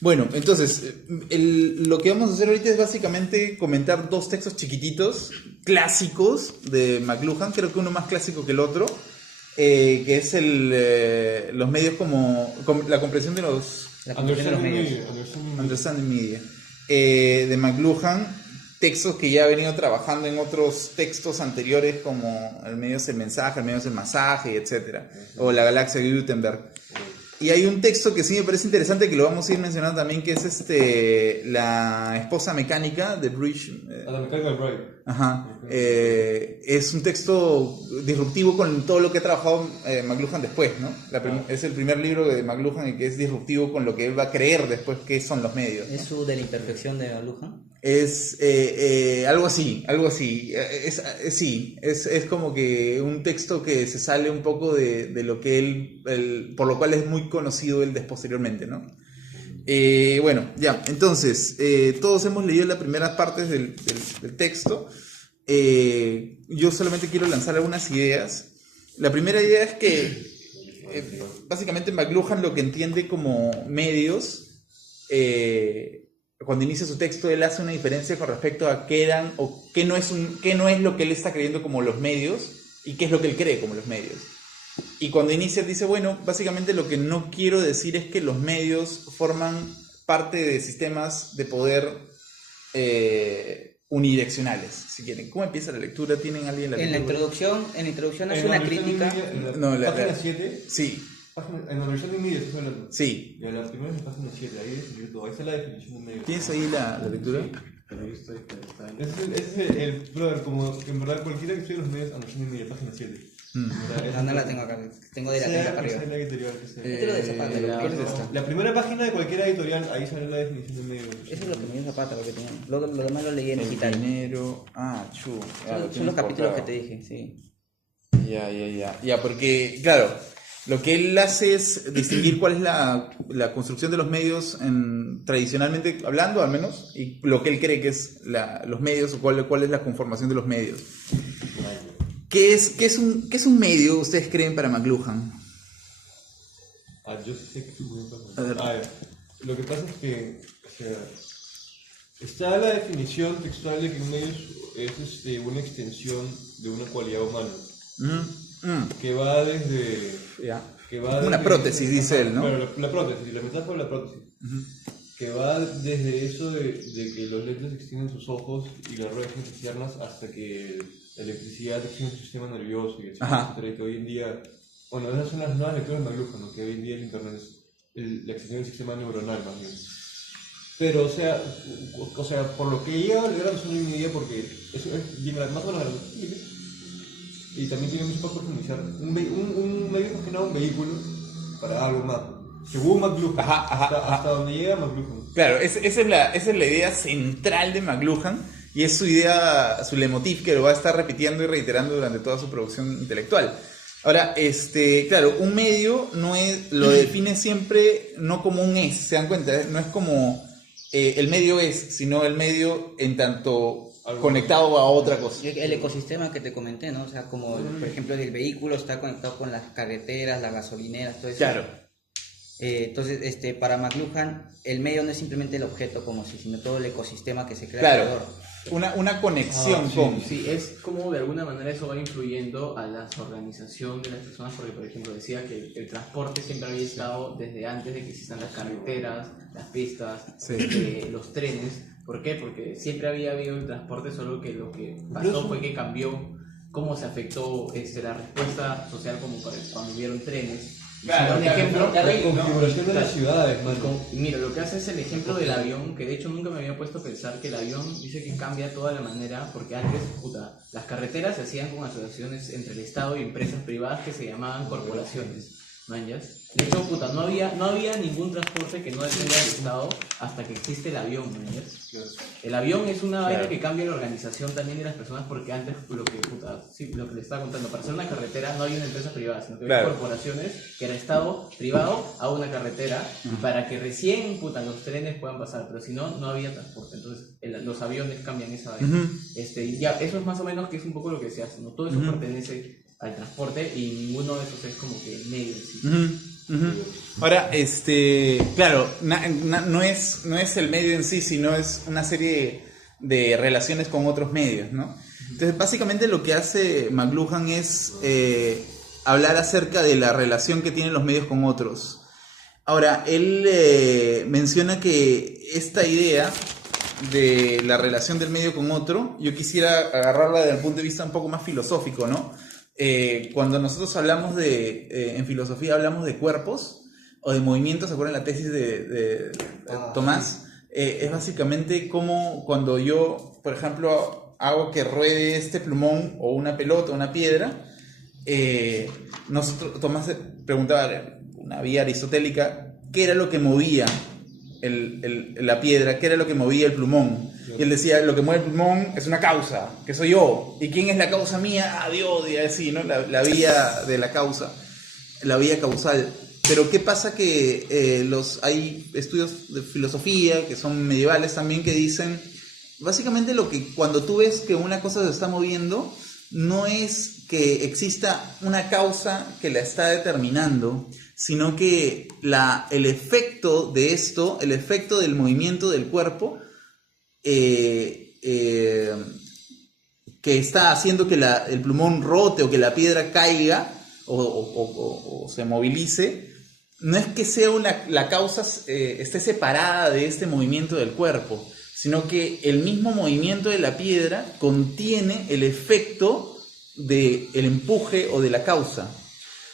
Bueno, entonces, lo que vamos a hacer ahorita es básicamente comentar dos textos chiquititos, clásicos de McLuhan, creo que uno más clásico que el otro, que es los medios como la comprensión de los... La comprensión de los medios. Understanding Media, de McLuhan, textos que ya ha venido trabajando en otros textos anteriores como El medio es el mensaje, El medio es el masaje, etc. O La galaxia de Gutenberg. Y hay un texto que sí me parece interesante, que lo vamos a ir mencionando también, que es La esposa mecánica de Bridge. La mecánica de Bright. Ajá. Es un texto disruptivo con todo lo que ha trabajado McLuhan después, ¿no? Es el primer libro de McLuhan y que es disruptivo con lo que él va a creer después que son los medios, ¿no? ¿Es su de la imperfección de McLuhan? Es algo así. Sí, es como que un texto que se sale un poco de lo que él, por lo cual es muy conocido él posteriormente, ¿no? Bueno, ya, entonces, todos hemos leído las primeras partes del texto. Yo solamente quiero lanzar algunas ideas. La primera idea es que básicamente McLuhan lo que entiende como medios, cuando inicia su texto, él hace una diferencia con respecto a qué eran o qué no es lo que él está creyendo como los medios y qué es lo que él cree como los medios. Y cuando inicia dice, bueno, básicamente lo que no quiero decir es que los medios forman parte de sistemas de poder unidireccionales, si quieren. ¿Cómo empieza la lectura? ¿Tienen alguien la lectura? En la introducción hace una crítica. Página 7. Sí. En la versión de media estoy hablando. Sí. Y la primera es en página 7, ahí definió todo. Ahí está la definición de medio. ¿Tienes ahí la lectura? Ese es el brother, como que en verdad cualquiera que esté en los medios, anotación de media, página 7. No la tengo acá, tengo de la tinta para arriba. La editorial que sea. Este es lo de Zapata, ¿qué es esto? La primera página de cualquier editorial, ahí sale la definición de medio. Eso es lo que me dio Zapata, porque teníamos. Lo demás lo leí en digital. Dinero. Son los capítulos que te dije, sí. Ya, porque, claro, lo que él hace es distinguir cuál es la construcción de los medios tradicionalmente hablando, al menos, y lo que él cree que es los medios o cuál es la conformación de los medios. ¿Qué es un medio, ustedes creen, para McLuhan? Yo sé que es muy importante. Lo que pasa es que, o sea, está la definición textual de que un medio es una extensión de una cualidad humana. Que va desde... Una prótesis, dice él, ¿no? Bueno, la prótesis, la metáfora de la prótesis. Que va desde eso de que los lentes extienden sus ojos y las ruedas externas hasta que la electricidad extiende su sistema nervioso y etcétera, y que hoy en día... Bueno, esas son las nuevas lecturas de McLuhan, ¿no? Que hoy en día el internet es la extensión del sistema neuronal más bien. Pero, o sea, por lo que llega a leer son una idea, porque eso es más o menos y también tiene mucho para profundizar. Un medio imaginado, un vehículo para algo más. Según McLuhan, hasta donde llega McLuhan. Claro, esa es la idea central de McLuhan y es su idea, su leitmotiv que lo va a estar repitiendo y reiterando durante toda su producción intelectual. Ahora, claro, un medio lo define siempre no como un es, ¿se dan cuenta? No es como el medio es, sino el medio en tanto conectado a otra cosa. El ecosistema que te comenté, ¿no? O sea, como por ejemplo el vehículo está conectado con las carreteras, las gasolineras, todo eso. Claro. Entonces, para McLuhan, el medio no es simplemente el objeto como si, sino todo el ecosistema que se crea alrededor. Una conexión con... Sí, es como de alguna manera eso va influyendo a la organización de las personas, porque por ejemplo decía que el transporte siempre había estado desde antes de que existan las carreteras, las pistas, los trenes. ¿Por qué? Porque siempre había habido el transporte, solo que lo que pasó fue que cambió cómo se afectó la respuesta social como cuando hubieron trenes. Claro, un ejemplo, la configuración de las ciudades, mira, lo que hace es el ejemplo del avión, que de hecho nunca me había puesto a pensar que el avión dice que cambia toda la manera, porque antes, las carreteras se hacían con asociaciones entre el Estado y empresas privadas que se llamaban corporaciones, ¿manjas? De hecho, no había ningún transporte que no dependa del Estado hasta que existe el avión, ¿manjas? El avión es una vaina que cambia la organización también de las personas, porque antes lo que le estaba contando, para hacer una carretera no había una empresa privada, sino que había corporaciones que era Estado privado a una carretera para que recién los trenes puedan pasar, pero si no, no había transporte. Entonces los aviones cambian esa vaina. Ya, eso es más o menos que es un poco lo que se hace, ¿no? Todo eso pertenece al transporte y ninguno de esos es como que medio. ¿Sí? Ahora, claro, no es el medio en sí, sino es una serie de relaciones con otros medios, ¿no? Entonces, básicamente lo que hace McLuhan es hablar acerca de la relación que tienen los medios con otros. Ahora, él menciona que esta idea de la relación del medio con otro, yo quisiera agarrarla desde el punto de vista un poco más filosófico, ¿no? Cuando nosotros hablamos en filosofía hablamos de cuerpos o de movimientos, ¿se acuerdan la tesis de Tomás? Sí. Es básicamente como cuando yo, por ejemplo, hago que ruede este plumón o una pelota o una piedra, Tomás preguntaba, una vía aristotélica, ¿qué era lo que movía la piedra? ¿Qué era lo que movía el plumón? Y él decía, lo que mueve el plumón es una causa, que soy yo. ¿Y quién es la causa mía? Dios, y así, ¿no? La vía de la causa, la vía causal. Pero ¿qué pasa? Que hay estudios de filosofía, que son medievales también, que dicen, básicamente cuando tú ves que una cosa se está moviendo, no es que exista una causa que la está determinando, sino que el efecto de esto, el efecto del movimiento del cuerpo, que está haciendo que el plumón rote o que la piedra caiga o se movilice, no es que sea la causa esté separada de este movimiento del cuerpo, sino que el mismo movimiento de la piedra contiene el efecto del empuje o de la causa.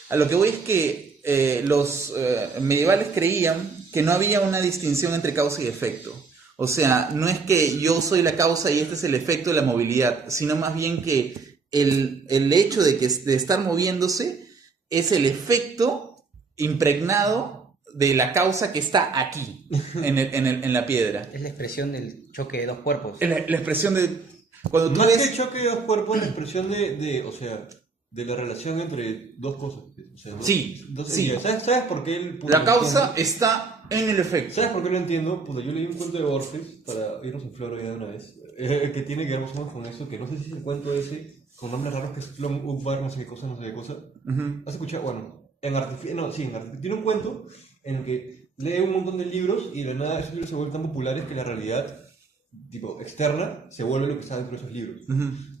A lo que voy es que los medievales creían que no había una distinción entre causa y efecto. O sea, no es que yo soy la causa y este es el efecto de la movilidad, sino más bien que el hecho de estar moviéndose es el efecto impregnado de la causa que está aquí, en la piedra. Es la expresión del choque de dos cuerpos. La expresión de... Cuando tú más ves... que el choque de dos cuerpos, la expresión de la relación entre dos cosas. O sea, sí. ¿Sabes por qué la causa está en el efecto. ¿Sabes por qué lo entiendo? Pues yo leí un cuento de Borges, para irnos en flor ya de una vez, que tiene que ver más o menos con eso, que no sé si es el cuento ese, con nombres raros, que es Plum Ukbar, no sé qué cosa. ¿Has escuchado? Bueno, en Artificial tiene un cuento en el que lee un montón de libros y de la nada esos libros se vuelven tan populares que la realidad tipo externa se vuelve lo que está dentro de esos libros.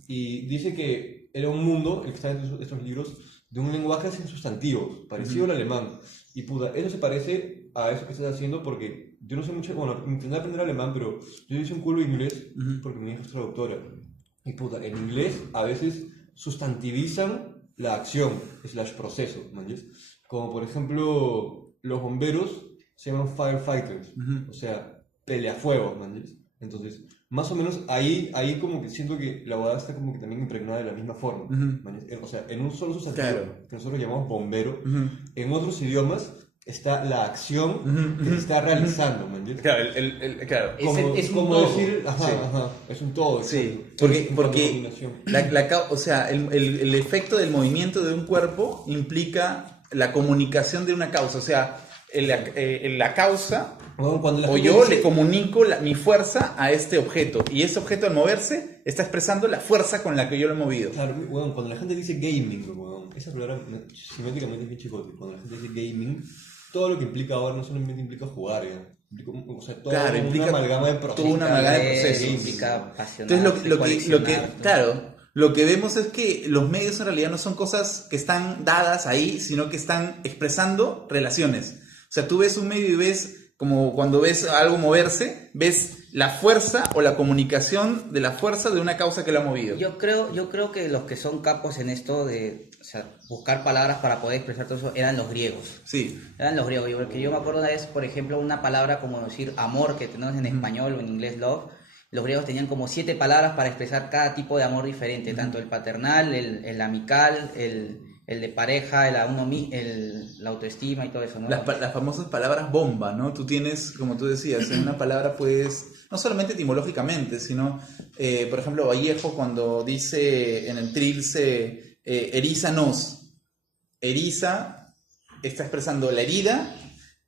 Y dice que era un mundo, el que está dentro de estos libros, de un lenguaje sin sustantivos, parecido al alemán. Y puta, eso se parece a eso que estás haciendo porque yo no sé mucho, bueno, intenté aprender alemán, pero yo hice un culo de inglés porque mi hija es traductora. Y puta, en inglés a veces sustantivizan la acción, proceso, ¿no? Como por ejemplo, los bomberos se llaman firefighters, o sea, peleafuegos, ¿no? Entonces, más o menos ahí como que siento que la abogada está como que también impregnada de la misma forma. O sea, en un solo sustantivo, que nosotros llamamos bombero, en otros idiomas está la acción que se está realizando, ¿me entiendes? Claro, claro. Es como un todo. decir, es un todo. Sí, porque o sea, el efecto del movimiento de un cuerpo implica la comunicación de una causa, o sea, la causa, o yo le comunico mi fuerza a este objeto, y ese objeto al moverse está expresando la fuerza con la que yo lo he movido. Claro, bueno, cuando la gente dice gaming, bueno, esa palabra simétricamente es bien chicote. Cuando la gente dice gaming, todo lo que implica ahora no solamente implica jugar, ¿ya? O sea, todo implica una amalgama de procesos. Toda una amalgama de procesos. Implica pasional. Entonces lo que vemos es que los medios en realidad no son cosas que están dadas ahí, sino que están expresando relaciones. O sea, tú ves un medio y ves, como cuando ves algo moverse, ves la fuerza o la comunicación de la fuerza de una causa que lo ha movido. Yo creo que los que son capos en esto de buscar palabras para poder expresar todo eso eran los griegos. Sí. Eran los griegos. Porque yo me acuerdo una vez, por ejemplo, una palabra como decir amor, que tenemos en español o en inglés love. Los griegos tenían como 7 palabras para expresar cada tipo de amor diferente, tanto el paternal, el amical, el de pareja, la autoestima y todo eso, ¿no? Las famosas palabras bomba, ¿no? Tú tienes, como tú decías, en una palabra puedes, no solamente etimológicamente, sino, por ejemplo, Vallejo cuando dice en el trilce, erízanos, eriza está expresando la herida,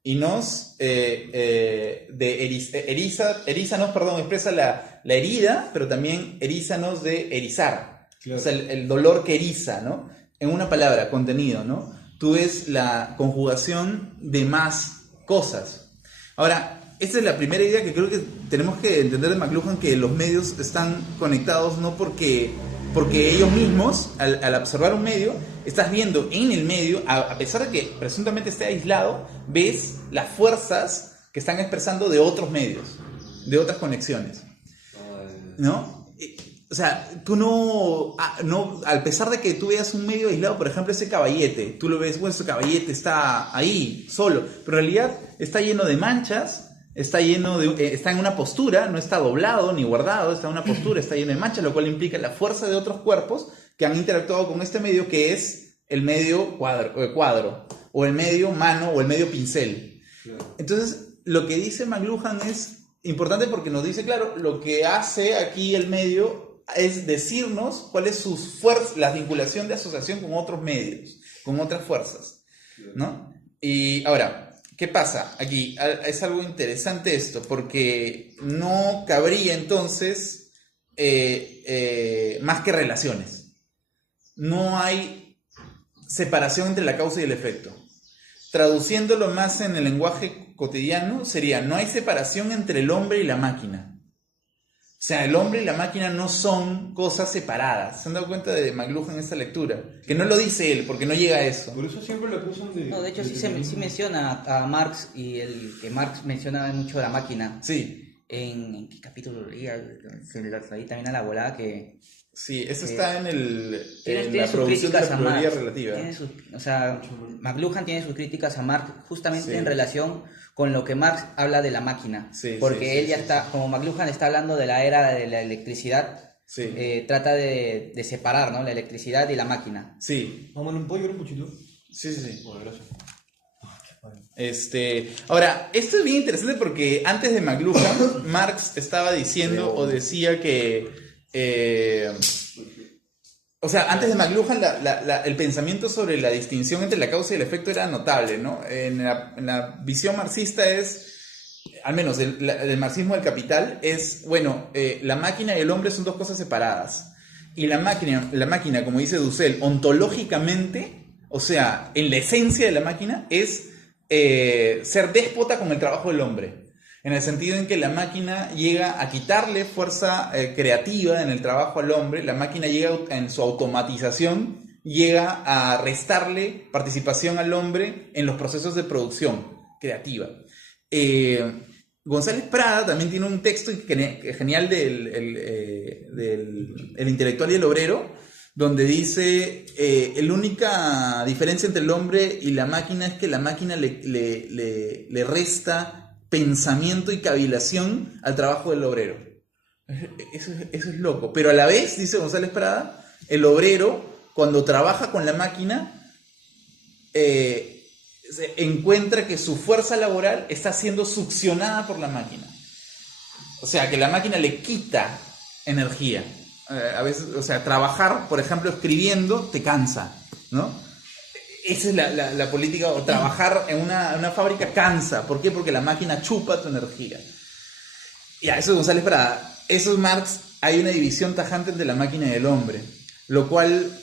y nos, erízanos, perdón, expresa la herida, pero también erízanos de erizar, claro. O sea, el dolor que eriza, ¿no? En una palabra, contenido, ¿no? tú ves la conjugación de más cosas. Ahora, esta es la primera idea que creo que tenemos que entender de McLuhan, que los medios están conectados no porque ellos mismos, al observar un medio, estás viendo en el medio, a pesar de que presuntamente esté aislado, ves las fuerzas que están expresando de otros medios, de otras conexiones, ¿no? O sea, tú no, a pesar de que tú veas un medio aislado, por ejemplo, ese caballete, tú lo ves, bueno, ese caballete está ahí, solo, pero en realidad está lleno de manchas, está en una postura, no está doblado ni guardado, está en una postura, está lleno de manchas, lo cual implica la fuerza de otros cuerpos que han interactuado con este medio, que es el medio cuadro, o el medio mano, o el medio pincel. Entonces, lo que dice McLuhan es importante porque nos dice, claro, lo que hace aquí el medio es decirnos cuál es la vinculación de asociación con otros medios, con otras fuerzas, ¿no? Y ahora, ¿qué pasa? Aquí es algo interesante esto, porque no cabría entonces más que relaciones. No hay separación entre la causa y el efecto. Traduciéndolo más en el lenguaje cotidiano, sería: no hay separación entre el hombre y la máquina. O sea, el hombre y la máquina no son cosas separadas. ¿Se han dado cuenta de McLuhan en esta lectura? Que no lo dice él, porque no llega a eso. Por eso siempre lo acusan de... No, de hecho sí menciona a Marx, y que Marx menciona mucho la máquina. Sí. ¿En qué capítulo leía? Ahí también a la volada que... Sí, eso está en Tiene la sus producción de la críticas a Marx. probabilidad relativa. O sea, McLuhan tiene sus críticas a Marx justamente Sí. en relación con lo que Marx habla de la máquina. Sí, porque sí, él sí, ya sí, está, como McLuhan está hablando de la era de la electricidad, Sí. trata de separar, ¿no?, la electricidad y la máquina. Sí. Vamos, ¿un pollo un pochito? Sí, sí, sí. Bueno, gracias. Ahora, esto es bien interesante porque antes de McLuhan, Marx estaba diciendo o decía que... antes de McLuhan, el pensamiento sobre la distinción entre la causa y el efecto era notable, ¿no? En la visión marxista al menos del marxismo del capital, la máquina y el hombre son dos cosas separadas. Y la máquina, como dice Dussel, ontológicamente, o sea, en la esencia de la máquina, es ser déspota con el trabajo del hombre. En el sentido en que la máquina llega a quitarle fuerza creativa en el trabajo al hombre, la máquina llega en su automatización, llega a restarle participación al hombre en los procesos de producción creativa. González Prada también tiene un texto genial del intelectual y el obrero, donde dice, la única diferencia entre el hombre y la máquina es que la máquina le resta pensamiento y cavilación al trabajo del obrero. Eso es loco. Pero a la vez, dice González Prada, el obrero, cuando trabaja con la máquina, se encuentra que su fuerza laboral está siendo succionada por la máquina. O sea, que la máquina le quita energía. A veces, trabajar, por ejemplo, escribiendo, te cansa, ¿no? Esa es la política, o trabajar en una fábrica cansa. ¿Por qué? Porque la máquina chupa tu energía. Ya, eso es González Prada. Eso es Marx. Hay una división tajante entre la máquina y el hombre. Lo cual,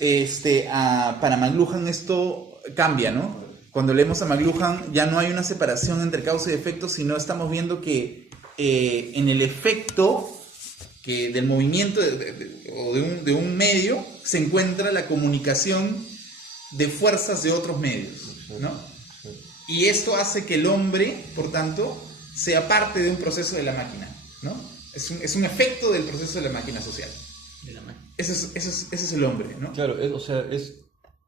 para McLuhan esto cambia, ¿no? Cuando leemos a McLuhan ya no hay una separación entre causa y efecto, sino estamos viendo que en el efecto del movimiento de un medio se encuentra la comunicación de fuerzas de otros medios, ¿no? Y esto hace que el hombre, por tanto, sea parte de un proceso de la máquina, ¿no? Es un efecto del proceso de la máquina social. De la máquina. Ese es el hombre, ¿no? Claro, es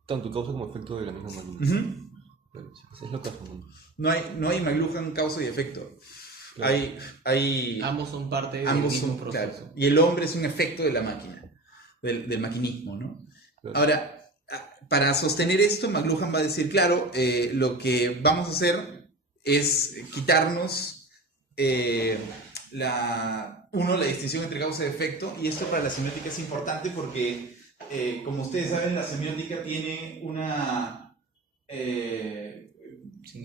tanto causa como efecto de la misma manera. Uh-huh. Es lo que hace, ¿no? No hay McLuhan causa y efecto. Claro. Hay Ambos son parte del ambos mismo son, proceso. claro. Y el hombre es un efecto de la máquina, del maquinismo, ¿no? Claro. Ahora, para sostener esto, McLuhan va a decir, claro, lo que vamos a hacer es quitarnos la distinción entre causa y efecto, y esto para la semiótica es importante porque, como ustedes saben, la semiótica tiene una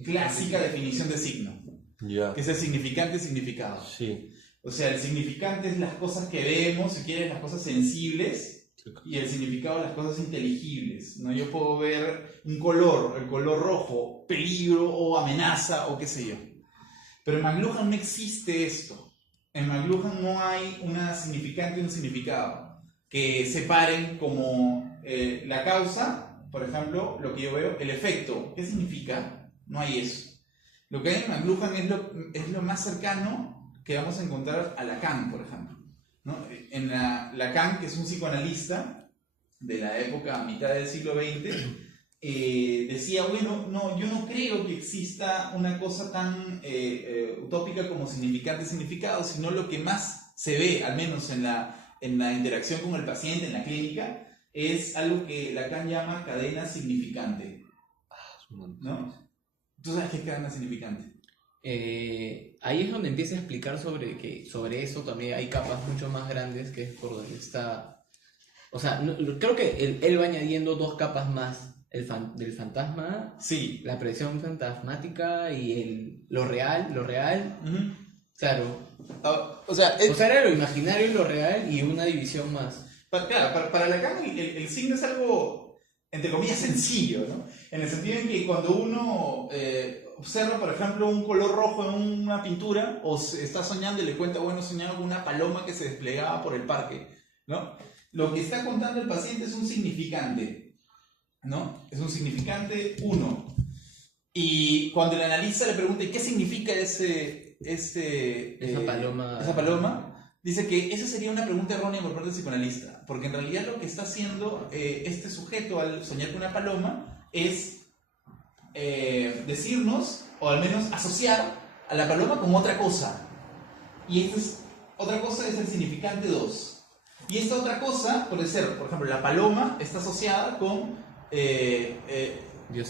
clásica definición de signo, Ya. que es el significante y significado. Sí. O sea, el significante es las cosas que vemos, si quieres, las cosas sensibles, y el significado de las cosas inteligibles, ¿no? Yo puedo ver un color, el color rojo, peligro o amenaza o qué sé yo. Pero en McLuhan no existe esto. En McLuhan no hay una significante y un significado que separen como la causa, por ejemplo, lo que yo veo, el efecto. ¿Qué significa? No hay eso. Lo que hay en McLuhan es lo más cercano que vamos a encontrar a Lacan, por ejemplo, ¿no? En Lacan, que es un psicoanalista de la época a mitad del siglo XX, decía, bueno, no, yo no creo que exista una cosa tan utópica como significante-significado, sino lo que más se ve, al menos en la interacción con el paciente, en la clínica, es algo que Lacan llama cadena significante, ¿no? ¿Tú sabes qué es cadena significante? Ahí es donde empieza a explicar sobre eso también hay capas mucho más grandes, que es por donde está... O sea, creo que él va añadiendo 2 capas más. Del fantasma, Sí. la predicción fantasmática y lo real, Uh-huh. claro. O sea, Era lo imaginario y lo real y una división más. Claro, para Lacan el signo es algo, entre comillas, sencillo, ¿no? En el sentido en que cuando uno observa, por ejemplo, un color rojo en una pintura o está soñando y le cuenta, bueno, soñaba con una paloma que se desplegaba por el parque, ¿no? Lo que está contando el paciente es un significante, ¿no? Es un significante 1. Y cuando el analista le pregunta, ¿y qué significa esa paloma? Dice que esa sería una pregunta errónea por parte del psicoanalista, porque en realidad lo que está haciendo este sujeto al soñar con una paloma es decirnos, o al menos asociar a la paloma con otra cosa. Y otra cosa es el significante 2. Y esta otra cosa puede ser, por ejemplo, la paloma está asociada con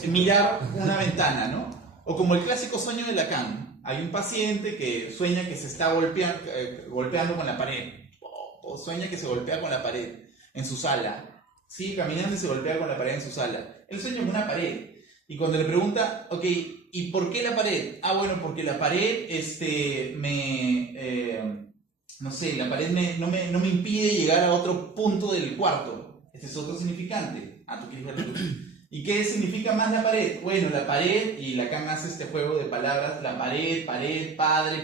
mirar una ventana, ¿no? O como el clásico sueño de Lacan. Hay un paciente que sueña que se está golpeando con la pared, o sueña que se golpea con la pared en su sala. Sigue caminando y se golpea con la pared en su sala. Él sueña con una pared. Y cuando le pregunta, ok, ¿y por qué la pared? Ah, bueno, porque la pared no sé, la pared no me impide llegar a otro punto del cuarto. Este es otro significante. Ah, tú quieres verlo tú. ¿Y qué significa más la pared? Bueno, la pared, y Lacan hace este juego de palabras, la pared, padre.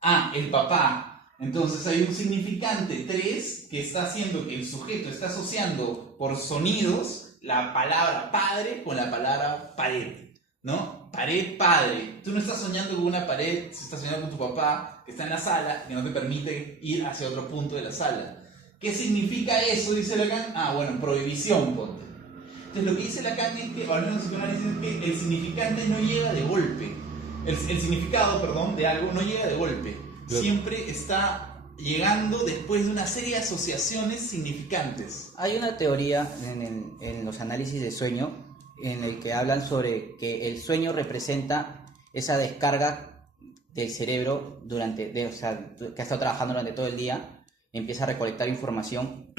Ah, el papá. Entonces hay un significante 3 que está haciendo que el sujeto está asociando por sonidos la palabra padre con la palabra pared, ¿no? Pared, padre. Tú no estás soñando con una pared, estás soñando con tu papá que está en la sala, que no te permite ir hacia otro punto de la sala. ¿Qué significa eso? Dice Lacan. Ah, bueno, prohibición, ponte. Entonces lo que dice Lacan es que, o al menos el psicoanálisis, es que el significante no llega de golpe. El significado, perdón, de algo no llega de golpe. Claro. Siempre está llegando después de una serie de asociaciones significantes. Hay una teoría en los análisis de sueño en el que hablan sobre que el sueño representa esa descarga del cerebro que ha estado trabajando durante todo el día, empieza a recolectar información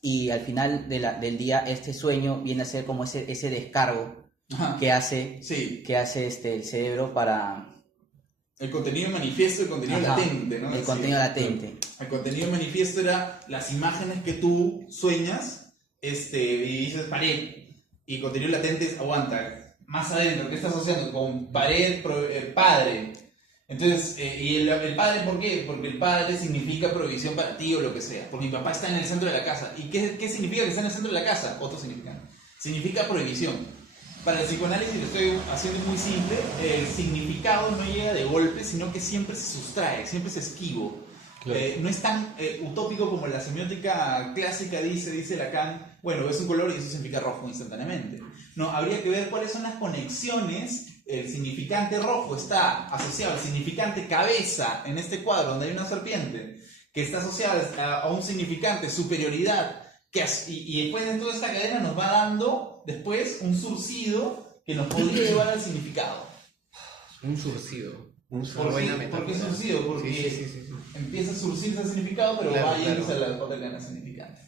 y al final del día este sueño viene a ser como ese descargo que hace el cerebro para... El contenido manifiesto, el contenido latente, ¿no? El contenido latente. El contenido manifiesto era las imágenes que tú sueñas y dices pared. Y contenido latente es aguanta. Más adentro, ¿qué estás asociando? Con pared, padre. Entonces, ¿y el padre por qué? Porque el padre significa provisión para ti o lo que sea. Porque mi papá está en el centro de la casa. ¿Y qué significa que está en el centro de la casa? Otro significante. Significa prohibición. Para el psicoanálisis, lo estoy haciendo muy simple, el significado no llega de golpe, sino que siempre se sustrae, siempre se esquivo. Claro. No es tan utópico como la semiótica clásica dice Lacan, bueno, ves un color y eso significa rojo instantáneamente. No, habría que ver cuáles son las conexiones. El significante rojo está asociado al significante cabeza en este cuadro donde hay una serpiente, que está asociada a un significante superioridad, y después de toda esta cadena nos va dando después un surcido que nos podría llevar al significado. Un surcido. ¿Por qué surcido? Porque sí. Empieza a surcirse el significado, pero va yéndose a la otra cadena significante.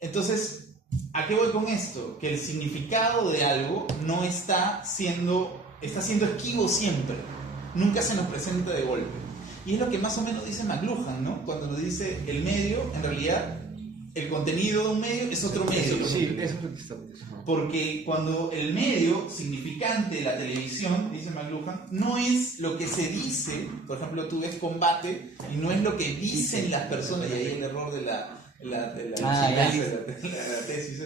Entonces, ¿a qué voy con esto? Que el significado de algo no está siendo esquivo siempre. Nunca se nos presenta de golpe. Y es lo que más o menos dice McLuhan, ¿no? Cuando nos dice el medio, en realidad, el contenido de un medio es otro medio. Sí, eso es lo que está pensando. Porque cuando el medio significante de la televisión, dice McLuhan, no es lo que se dice, por ejemplo, tú ves Combate y no es lo que dicen las personas, y ahí el error de la tesis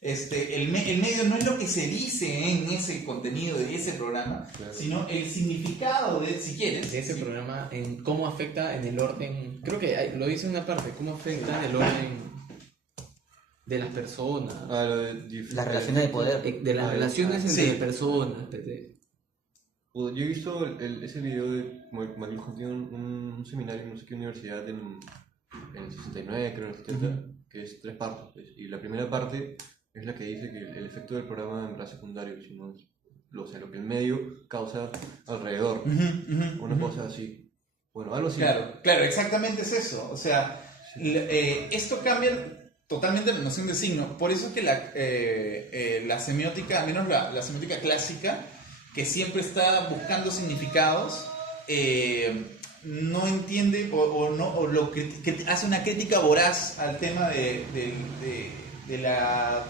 es, el medio no es lo que se dice en ese contenido de ese programa, claro, sino el significado de, si quieres, de ese programa, en cómo afecta en el orden, creo que lo dice en una parte, cómo afecta en el orden de las personas, las relaciones de poder, de las relaciones entre personas. Yo he visto ese video de McLuhan tiene un seminario en no sé qué universidad en el 69, creo, en el 70, que es 3 partes, pues, y la primera parte es la que dice que el efecto del programa en verdad secundario, sino lo que el medio causa alrededor, una cosa así. Bueno, algo así. Claro, exactamente es eso. O sea, esto cambia totalmente la noción de signo. Por eso es que la semiótica, al menos la semiótica clásica, que siempre está buscando significados, no entiende o lo que hace una crítica voraz al tema de la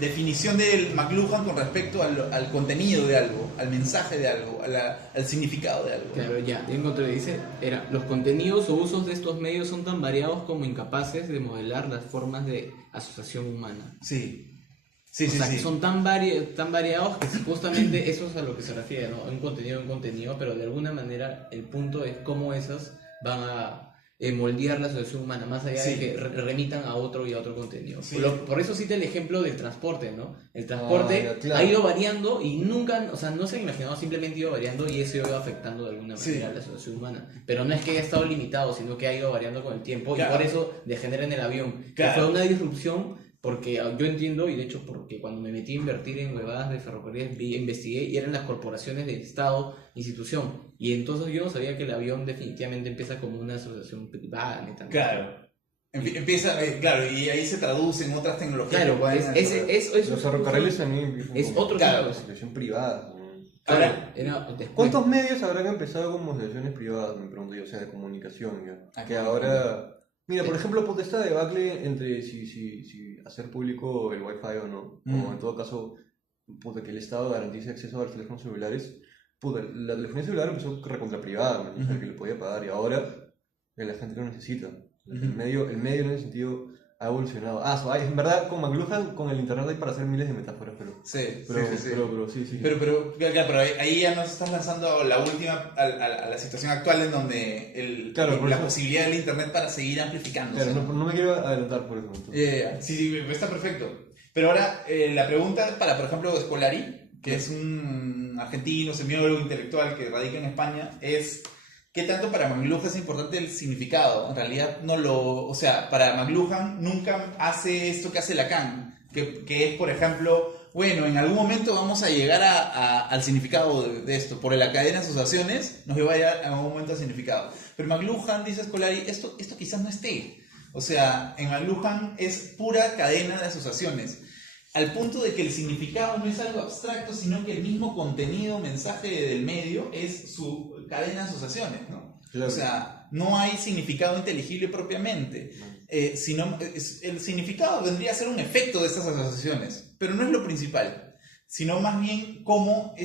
definición del McLuhan con respecto al contenido de algo, al mensaje de algo, al significado de algo. Claro, ya encontré, dice, los contenidos o usos de estos medios son tan variados como incapaces de modelar las formas de asociación humana. Sí. Que son tan variados que justamente eso es a lo que se refiere, ¿no? Un contenido, pero de alguna manera el punto es cómo esas van a moldear la asociación humana, más allá de que remitan a otro y a otro contenido. Sí. Por eso cita el ejemplo del transporte, ¿no? El transporte ha ido variando y nunca, o sea, no se ha imaginado, simplemente ha ido variando y eso ha ido afectando de alguna manera a la asociación humana. Pero no es que haya estado limitado, sino que ha ido variando con el tiempo, y por eso degenera en el avión. Que fue una disrupción. Porque yo entiendo, y de hecho porque cuando me metí a invertir en huevadas de ferrocarriles, investigué y eran las corporaciones del Estado, institución. Y entonces yo no sabía que el avión definitivamente empieza como una asociación privada, netamente. Claro. Empieza, claro, y ahí se traducen otras tecnologías. Claro, los ferrocarriles también es otro tipo de asociación privada. Ahora, ¿cuántos medios habrán empezado como asociaciones privadas? Me pregunto yo, o sea, de comunicación, ya. Que ahora... Mira, por ejemplo, esta debacle entre si hacer público el Wi-Fi o no, o en todo caso, que el Estado garantice acceso a los teléfonos celulares. La telefonía celular empezó recontra privada, que le podía pagar, y ahora la gente lo necesita. El medio en ese sentido ha evolucionado. En verdad, con McLuhan, con el internet hay para hacer miles de metáforas, pero... Sí. Pero ahí ya nos estás lanzando a la situación actual en donde la posibilidad del internet para seguir amplificando. Claro, no me quiero adelantar por eso. Sí, está perfecto. Pero ahora, la pregunta para, por ejemplo, Scolari, que es un argentino, semiólogo intelectual que radica en España, es... ¿Qué tanto para McLuhan es importante el significado? En realidad o sea, para McLuhan nunca hace esto que hace Lacan, que es, por ejemplo, bueno, en algún momento vamos a llegar al significado de esto, por la cadena de asociaciones nos va a llegar en algún momento al significado. Pero McLuhan, dice Scolari, esto quizás no esté. O sea, en McLuhan es pura cadena de asociaciones. Al punto de que el significado no es algo abstracto, sino que el mismo contenido, mensaje del medio es su cadena de asociaciones, ¿no? Claro. O sea, no hay significado inteligible propiamente, sino el significado vendría a ser un efecto de estas asociaciones, pero no es lo principal, sino más bien cómo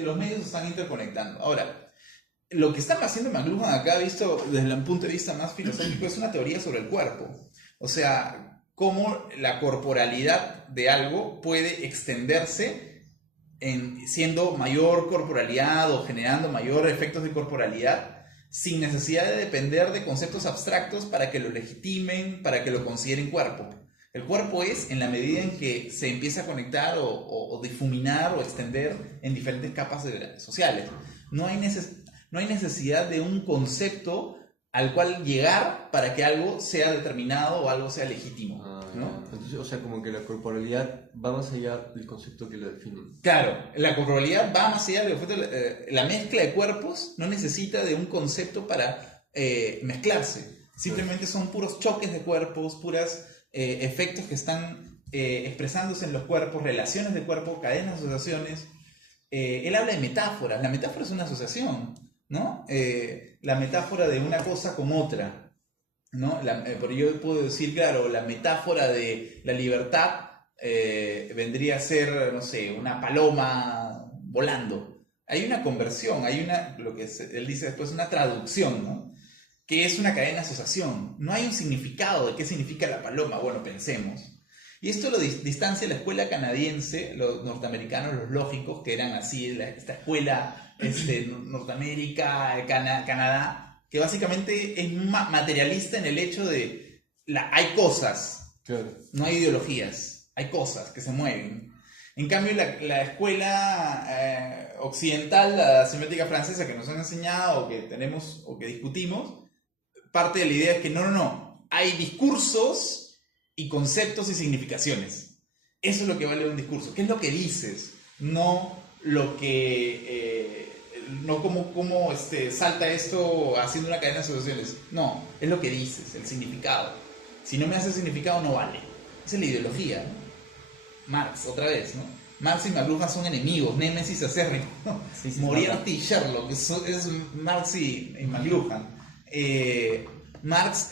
los medios se están interconectando. Ahora, lo que está haciendo McLuhan acá, visto desde un punto de vista más filosófico, es una teoría sobre el cuerpo. O sea, cómo la corporalidad de algo puede extenderse siendo mayor corporalidad o generando mayor efectos de corporalidad sin necesidad de depender de conceptos abstractos para que lo legitimen, para que lo consideren cuerpo. El cuerpo es en la medida en que se empieza a conectar o difuminar o extender en diferentes capas sociales. No hay necesidad de un concepto al cual llegar para que algo sea determinado o algo sea legítimo, ¿no? Entonces, o sea, como que la corporalidad va más allá del concepto que lo define. Claro, la corporalidad va más allá del concepto. La mezcla de cuerpos no necesita de un concepto para mezclarse. Simplemente son puros choques de cuerpos, puros efectos que están expresándose en los cuerpos, relaciones de cuerpo, cadenas de asociaciones. Él habla de metáforas. La metáfora es una asociación, ¿no? La metáfora de una cosa con otra. ¿no? Pero yo puedo decir, claro, la metáfora de la libertad vendría a ser, no sé, una paloma volando. Hay una conversión, hay lo que él dice después, una traducción, ¿no? Que es una cadena de asociación. No hay un significado de qué significa la paloma. Bueno, pensemos. Y esto lo distancia la escuela canadiense, los norteamericanos, los lógicos, que eran así, esta escuela Norteamérica, Canadá, que básicamente es materialista en el hecho de hay cosas, Claro. no hay ideologías, hay cosas que se mueven. En cambio, la escuela occidental, la semiótica francesa que nos han enseñado o que tenemos o que discutimos, parte de la idea es que no, hay discursos y conceptos y significaciones. Eso es lo que vale un discurso. ¿Qué es lo que dices? No lo que... no cómo salta esto haciendo una cadena de asociaciones. No, es lo que dices, el significado. Si no me hace significado, no vale. Esa es la ideología, ¿no? Marx, otra vez, ¿no? Marx y McLuhan son enemigos, némesis acérrimos, ¿no? Sí, Moriarty y Sherlock, es Marx y McLuhan. Marx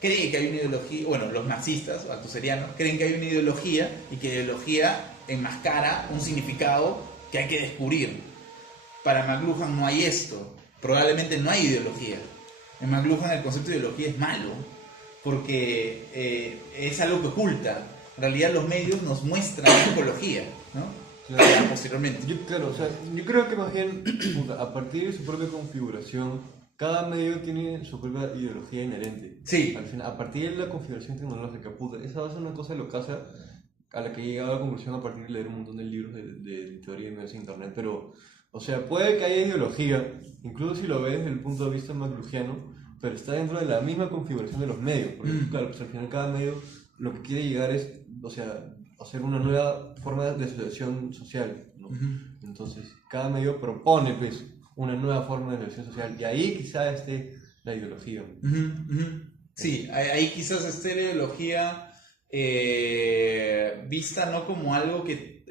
cree que hay una ideología, bueno, los marxistas o altuserianos creen que hay una ideología y que la ideología enmascara un significado que hay que descubrir. Para McLuhan no hay esto, probablemente no hay ideología. En McLuhan el concepto de ideología es malo, porque es algo que oculta. En realidad los medios nos muestran la ecología, ¿no? Claro. Posteriormente. Claro, o sea, yo creo que más bien, a partir de su propia configuración, cada medio tiene su propia ideología inherente. Sí. Al final, a partir de la configuración tecnológica, esa va a ser una cosa locaza a la que he llegado a la conclusión a partir de leer un montón de libros de teoría y medios de internet, pero, o sea, puede que haya ideología, incluso si lo ves desde el punto de vista maclugiano, pero está dentro de la misma configuración de los medios, porque claro, pues al final cada medio lo que quiere llegar es, o sea, hacer una nueva forma de asociación social, ¿no? Entonces, cada medio propone, pues, una nueva forma de asociación social, y ahí quizá esté la ideología. Sí, ahí quizás esté la ideología vista no como algo que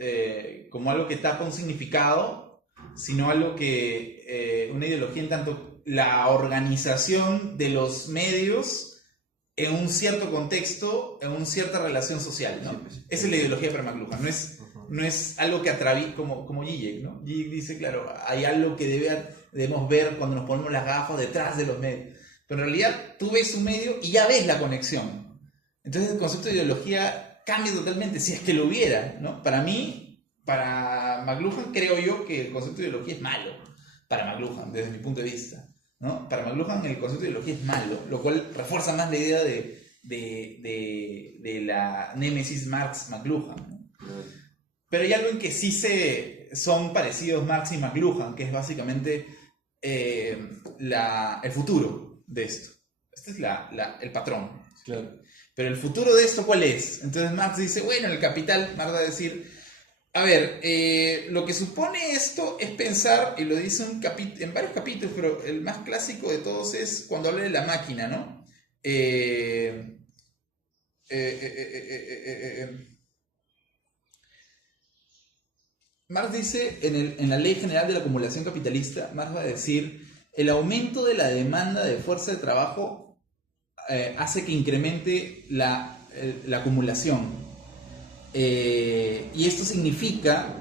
tapa un significado, sino algo que una ideología en tanto la organización de los medios en un cierto contexto, en una cierta relación social, ¿no? Sí, pues. Esa es la ideología para McLuhan, no es algo que atraviesa, como Zizek, ¿no? Zizek dice, claro, hay algo que debemos ver cuando nos ponemos las gafas detrás de los medios. Pero en realidad tú ves un medio y ya ves la conexión. Entonces el concepto de ideología cambia totalmente, si es que lo hubiera, ¿no? Para mí, para McLuhan, creo yo que el concepto de ideología es malo. Para McLuhan, desde mi punto de vista, ¿no? Para McLuhan el concepto de ideología es malo, lo cual refuerza más la idea de la némesis Marx-McLuhan, ¿no? Pero hay algo en que sí son parecidos Marx y McLuhan, que es básicamente el futuro de esto. Este es el patrón. Claro. Pero el futuro de esto, ¿cuál es? Entonces Marx dice, bueno, el capital, Marx va a decir, a ver, lo que supone esto es pensar, y lo dice en varios capítulos, pero el más clásico de todos es cuando habla de la máquina, ¿no? Marx dice, en la Ley General de la Acumulación Capitalista, Marx va a decir, el aumento de la demanda de fuerza de trabajo hace que incremente la acumulación. Y esto significa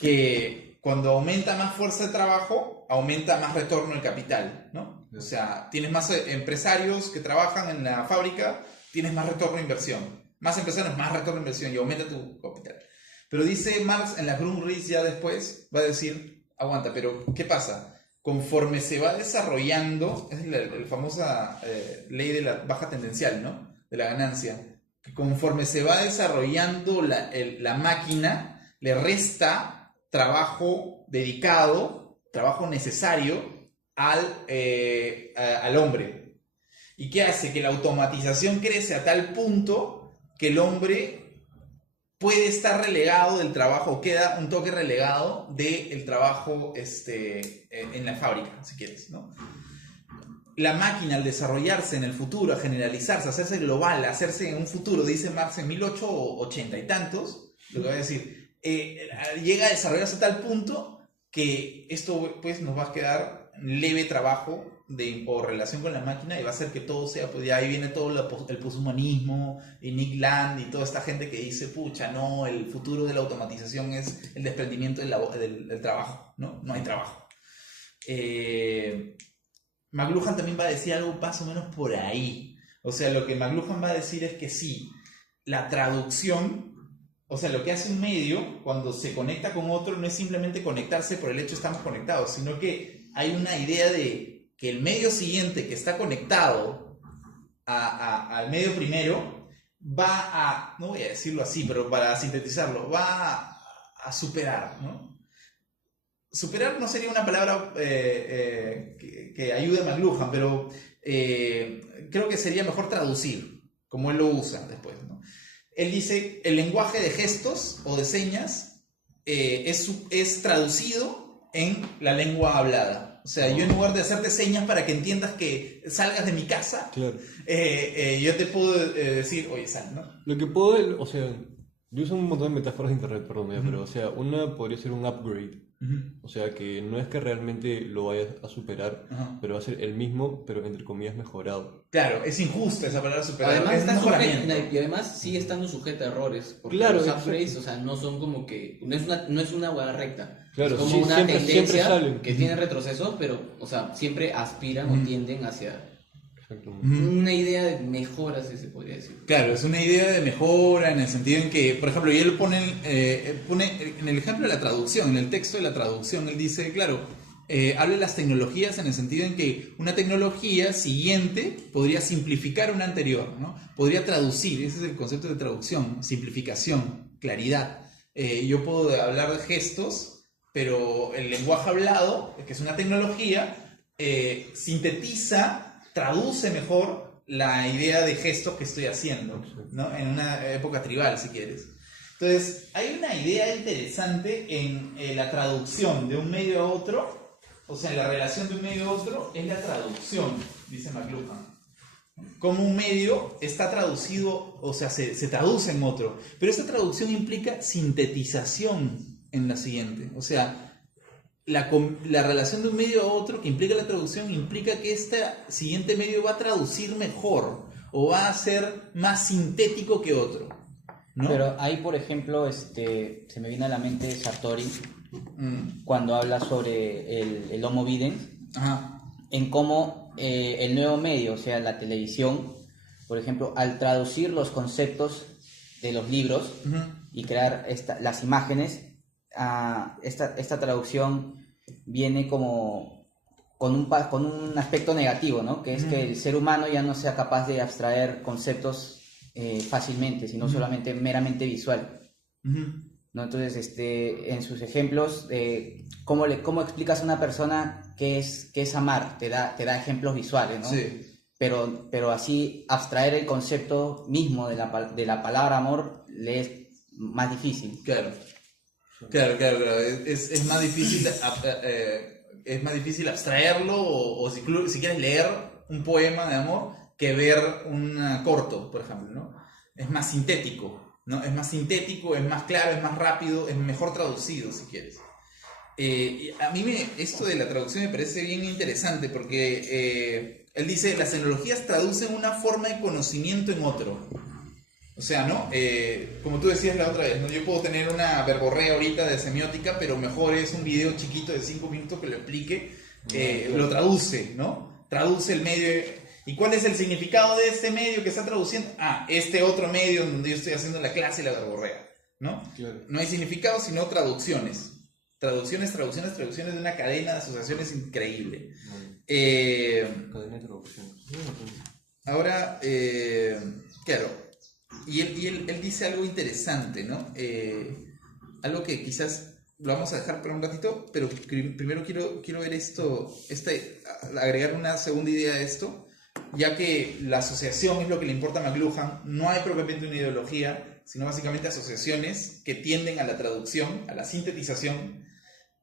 que cuando aumenta más fuerza de trabajo, aumenta más retorno del capital, ¿no? O sea, tienes más empresarios que trabajan en la fábrica, tienes más retorno de inversión. Más empresarios, más retorno de inversión y aumenta tu capital. Pero dice Marx en la Grundrisse ya después, va a decir, aguanta, pero ¿qué pasa? Conforme se va desarrollando, es la famosa ley de la baja tendencial, ¿no? De la ganancia, que conforme se va desarrollando la máquina, le resta trabajo dedicado, trabajo necesario al hombre. ¿Y qué hace? Que la automatización crece a tal punto que el hombre puede estar relegado del trabajo, queda un toque relegado del trabajo en la fábrica, si quieres, ¿no? La máquina, al desarrollarse en el futuro, a generalizarse, a hacerse global, a hacerse en un futuro, dice Marx en 1880 y tantos, lo que voy a decir, llega a desarrollarse a tal punto que esto pues nos va a quedar leve trabajo o relación con la máquina y va a hacer que todo sea, pues ya ahí viene todo el poshumanismo y Nick Land y toda esta gente que dice, pucha, no, el futuro de la automatización es el desprendimiento del trabajo, ¿no? No hay trabajo. McLuhan también va a decir algo más o menos por ahí. O sea, lo que McLuhan va a decir es que sí, la traducción, o sea, lo que hace un medio cuando se conecta con otro no es simplemente conectarse por el hecho de estamos conectados, sino que hay una idea de que el medio siguiente que está conectado al medio primero va a, no voy a decirlo así, pero para sintetizarlo, va a superar, ¿no? Superar no sería una palabra que ayude a McLuhan, pero creo que sería mejor traducir, como él lo usa después, ¿no? Él dice, el lenguaje de gestos o de señas es traducido en la lengua hablada. O sea, yo en lugar de hacerte señas para que entiendas que salgas de mi casa, Claro. Yo te puedo decir, oye, sal, ¿no? Lo que puedo, o sea, yo uso un montón de metáforas de internet, perdón, ya, pero, o sea, una podría ser un upgrade. O sea, que no es que realmente lo vayas a superar, pero va a ser el mismo, pero entre comillas mejorado. Claro, es injusta esa palabra superar. Además, es está mejoramiento. y además sigue estando sujeta a errores. Porque Claro, los exacto. upgrades, o sea, no son como que. No es una hueá recta. Claro, es como sí, una siempre tendencia salen. que tiene retrocesos, pero, o sea, siempre aspiran o tienden hacia Exacto. una idea de mejora, si se podría decir. Claro, es una idea de mejora en el sentido en que, por ejemplo, y él pone en el ejemplo de la traducción, en el texto de la traducción, él dice, claro, habla de las tecnologías en el sentido en que una tecnología siguiente podría simplificar una anterior, ¿no? Podría traducir, ese es el concepto de traducción, simplificación, claridad. Yo puedo hablar de gestos, pero el lenguaje hablado, que es una tecnología, sintetiza, traduce mejor la idea de gestos que estoy haciendo, ¿no? En una época tribal, si quieres. Entonces, hay una idea interesante en la traducción de un medio a otro, o sea, en la relación de un medio a otro, es la traducción, dice McLuhan. Como un medio está traducido, o sea, se traduce en otro, pero esta traducción implica sintetización en la siguiente, o sea, la relación de un medio a otro que implica la traducción implica que este siguiente medio va a traducir mejor o va a ser más sintético que otro, ¿no? Pero ahí, por ejemplo, se me viene a la mente Sartori cuando habla sobre el Homo Videns, Ajá. en cómo el nuevo medio, o sea, la televisión, por ejemplo, al traducir los conceptos de los libros y crear las imágenes, esta traducción viene como con un aspecto negativo, ¿no? Que es que el ser humano ya no sea capaz de abstraer conceptos fácilmente, sino solamente meramente visual, ¿no? Entonces, en sus ejemplos, ¿cómo explicas a una persona qué es amar? Te da ejemplos visuales, ¿no? Sí. Pero así abstraer el concepto mismo de la palabra amor le es más difícil. Claro. Es más difícil abstraerlo o si quieres leer un poema de amor que ver un corto, por ejemplo, ¿no? Es más sintético, ¿no? Es más sintético, es más claro, es más rápido, es mejor traducido, si quieres. A mí esto de la traducción me parece bien interesante porque él dice, las tecnologías traducen una forma de conocimiento en otro. O sea, ¿no? Como tú decías la otra vez, ¿no? Yo puedo tener una verborrea ahorita de semiótica, pero mejor es un video chiquito de 5 minutos que lo explique, lo traduce, ¿no? Traduce el medio. ¿Y cuál es el significado de este medio que está traduciendo? Este otro medio donde yo estoy haciendo la clase y la verborrea, ¿no? Claro. No hay significado, sino traducciones. Traducciones de una cadena de asociaciones increíble. Cadena de traducciones. Ahora, claro. Y él dice algo interesante, ¿no? Algo que quizás lo vamos a dejar para un ratito, pero primero quiero ver esto, agregar una segunda idea a esto, ya que la asociación es lo que le importa a McLuhan. No hay propiamente una ideología, sino básicamente asociaciones que tienden a la traducción, a la sintetización.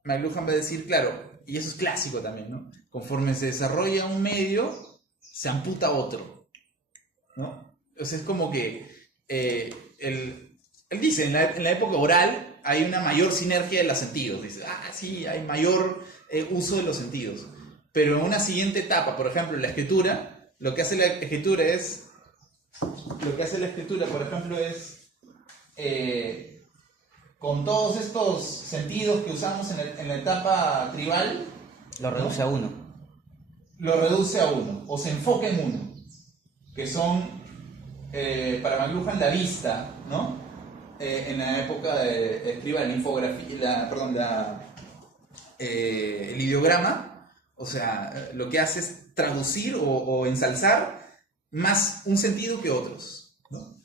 McLuhan va a decir, claro, y eso es clásico también, ¿no? Conforme se desarrolla un medio, se amputa otro, ¿no? O sea, es como que él dice, en la época oral hay una mayor sinergia de los sentidos. Dice, sí, hay mayor uso de los sentidos. pero en una siguiente etapa, por ejemplo, la escritura, lo que hace la escritura, por ejemplo, es con todos estos sentidos que usamos en la etapa tribal, Lo reduce a uno. Lo reduce a uno, o se enfoca en uno, que son, para McLuhan, la vista, ¿no? En la época de tribal, la infografía, el ideograma, o sea, lo que hace es traducir o ensalzar más un sentido que otros, ¿no?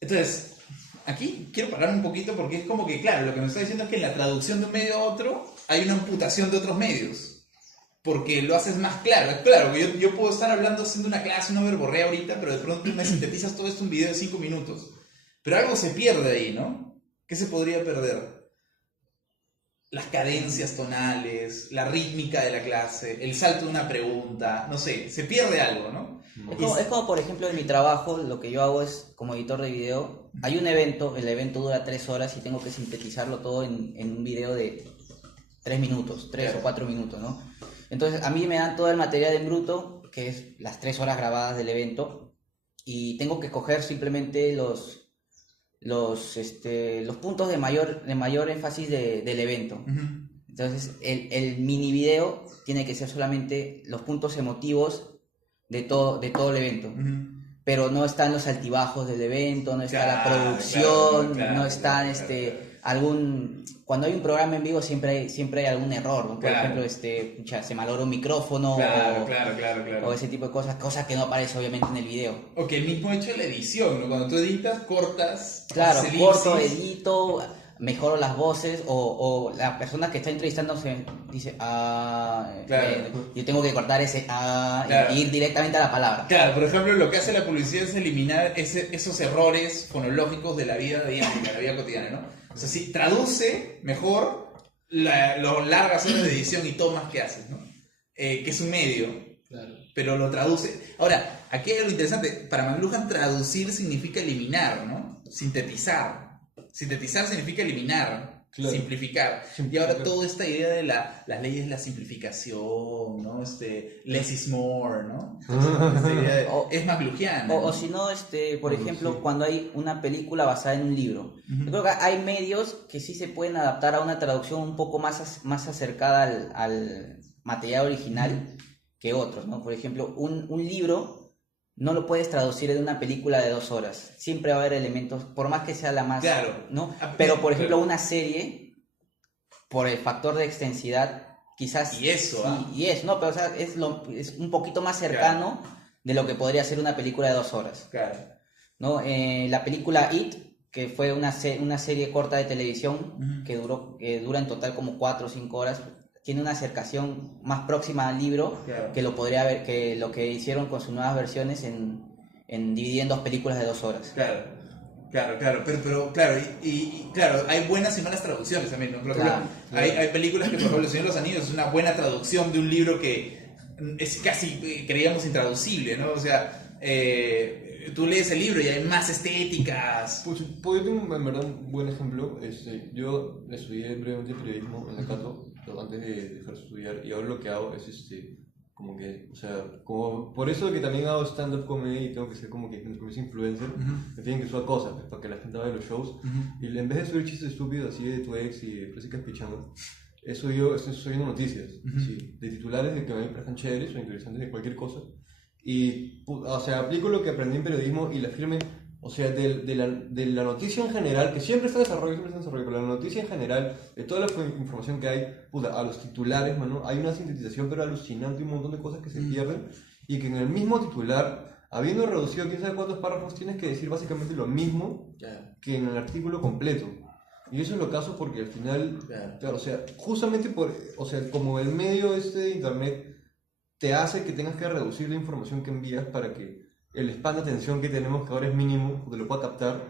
Entonces, aquí quiero parar un poquito porque es como que, claro, lo que me está diciendo es que en la traducción de un medio a otro hay una amputación de otros medios. Porque lo haces más claro. Es claro que yo puedo estar hablando, haciendo una clase, una verborrea ahorita, pero de pronto me sintetizas todo esto en un video de 5 minutos. Pero algo se pierde ahí, ¿no? ¿Qué se podría perder? Las cadencias tonales, la rítmica de la clase, el salto de una pregunta, no sé, se pierde algo, ¿no? Es como, por ejemplo, en mi trabajo, lo que yo hago es, como editor de video, hay un evento, el evento dura 3 horas y tengo que sintetizarlo todo en un video de 3 minutos, 3 o 4 minutos, ¿no? Entonces, a mí me dan todo el material en bruto, que es las 3 horas grabadas del evento, y tengo que coger simplemente los puntos de mayor énfasis del evento. Uh-huh. Entonces, el mini video tiene que ser solamente los puntos emotivos de todo el evento. Uh-huh. Pero no están los altibajos del evento, no está la producción, no están cuando hay un programa en vivo siempre hay algún error, ¿no? Por ejemplo, se malogró un micrófono o ese tipo de cosas que no aparece obviamente en el video. Ok, el mismo hecho de la edición, ¿no? Cuando tú editas, cortas, claro, haces corto, elipsis. edito, mejoro las voces o la persona que está entrevistándose dice yo tengo que cortar ese y ir directamente a la palabra. Claro, por ejemplo, lo que hace la publicidad es eliminar esos errores fonológicos de la vida diaria, la vida cotidiana, ¿no? O sea, si traduce mejor las largas horas de edición y tomas que haces, ¿no? Que es un medio, Claro. pero lo traduce. Ahora, aquí hay algo interesante. Para McLuhan, traducir significa eliminar, ¿no? Sintetizar. Sintetizar significa eliminar, claro. Simplificar. Y ahora toda esta idea de las leyes de la simplificación, ¿no? Less is more, ¿no? Esta idea es McLuhan. O si no, por ejemplo, cuando hay una película basada en un libro. Uh-huh. Yo creo que hay medios que sí se pueden adaptar a una traducción un poco más acercada al material original que otros, ¿no? Por ejemplo, un libro no lo puedes traducir en una película de 2 horas. Siempre va a haber elementos, por más que sea la más... Claro. ¿no? Pero, por ejemplo, una serie, por el factor de extensidad, quizás... Y eso, ¿no? Pero, o sea, es un poquito más cercano de lo que podría ser una película de 2 horas. Claro. ¿No? La película It, que fue una serie corta de televisión, Uh-huh. que dura en total como 4 o 5 horas, tiene una acercación más próxima al libro que lo podría haber, que lo que hicieron con sus nuevas versiones en dividir en 2 películas de 2 horas. Claro. Pero claro, y claro, hay buenas y malas traducciones también, ¿no? Por ejemplo, hay películas que, por ejemplo, El Señor de los Anillos es una buena traducción de un libro que es casi, creíamos, intraducible, ¿no? O sea, tú lees el libro y hay más estéticas. Pues yo tengo en verdad un buen ejemplo. Yo estudié brevemente periodismo en la Cato antes de dejar de estudiar, y ahora lo que hago es como que, o sea, como por eso que también hago stand-up comedy y tengo que ser como que influencer, me tienen que subir cosas pues, para que la gente vaya a los shows, y en vez de subir chistes estúpidos así de tu ex y de clásicas pichando, estoy subiendo noticias, así, de titulares de que a mí me parecen chéveres o interesantes de cualquier cosa, y, o sea, aplico lo que aprendí en periodismo y la firme, o sea, de la noticia en general, que siempre está en desarrollo, pero la noticia en general, de toda la información que hay, a los titulares, mano, hay una sintetización pero alucinante, un montón de cosas que se pierden, y que en el mismo titular, habiendo reducido quién sabe cuántos párrafos, tienes que decir básicamente lo mismo que en el artículo completo. Y eso es lo caso porque al final, claro, o sea, justamente como el medio de internet te hace que tengas que reducir la información que envías para que el span de atención que tenemos, que ahora es mínimo, porque lo pueda captar.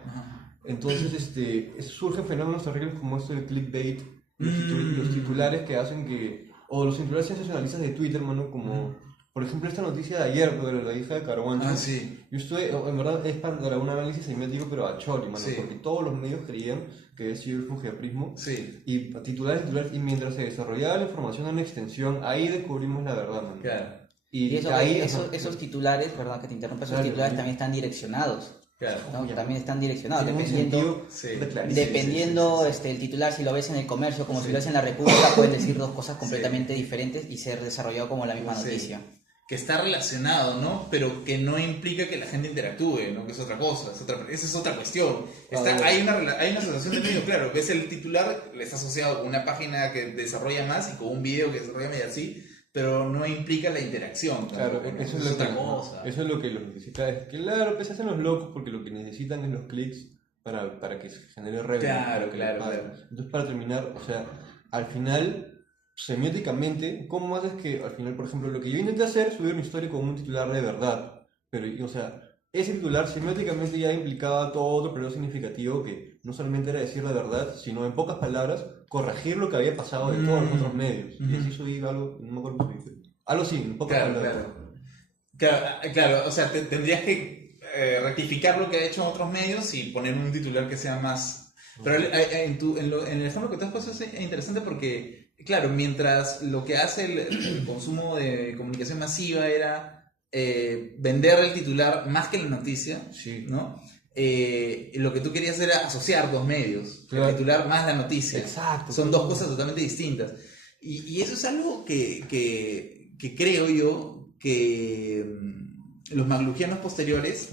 Entonces surgen fenómenos terribles como esto del clickbait, los titulares que hacen que, o los titulares sensacionalistas de Twitter, mano, como Por ejemplo, esta noticia de ayer, de la hija de Carwancho. Ah, sí. Yo estuve, en verdad, es para un análisis semiótico, pero a choli, mano, Sí. porque todos los medios creían que es el fujiaprismo. Sí, Y titulares, y mientras se desarrollaba la información en extensión, ahí descubrimos la verdad, mano. claro. Y eso, ahí, esos titulares, perdón que te interrumpa, esos Dale, titulares dale. también están direccionados. Claro. ¿No? También están direccionados, tiene un dependiendo, sentido Sí. clarísimo. dependiendo sí. el titular, si lo ves en el comercio como Sí. si lo ves en la República, pueden decir dos cosas completamente diferentes y ser desarrollado como la misma Sí. noticia. Que está relacionado, ¿no? Pero que no implica que la gente interactúe, ¿no? Que es otra cosa, esa es otra cuestión. Bueno. Hay una asociación de medio, claro, ves el titular, le está asociado con una página que desarrolla más y con un video que desarrolla medio así, pero no implica la interacción. Claro, tampoco, ¿no? eso es otra cosa. Eso es lo que los necesita. Es que, claro, pues se hacen los locos porque lo que necesitan es los clics para que se genere revenue. Claro, para que claro, les paguen. claro. Entonces, para terminar, o sea, al final, semióticamente, ¿cómo haces que al final, por ejemplo, lo que yo intenté hacer es subir una historia con un titular de verdad? Pero, o sea, ese titular semióticamente ya implicaba todo otro periodo significativo que no solamente era decir la verdad, sino en pocas palabras, corregir lo que había pasado de todos los otros medios. Y así subí algo, no me acuerdo cómo subí, pero algo así, en pocas Claro, palabras. claro, o sea, tendrías que rectificar lo que ha hecho en otros medios y poner un titular que sea más... Pero en el ejemplo que te has puesto es interesante porque, claro, mientras lo que hace el consumo de comunicación masiva era vender el titular más que la noticia, Sí. ¿no? Lo que tú querías era asociar dos medios, Claro. el titular más la noticia. Exacto. Son dos cosas totalmente distintas. Y eso es algo que creo yo que los maglujianos posteriores,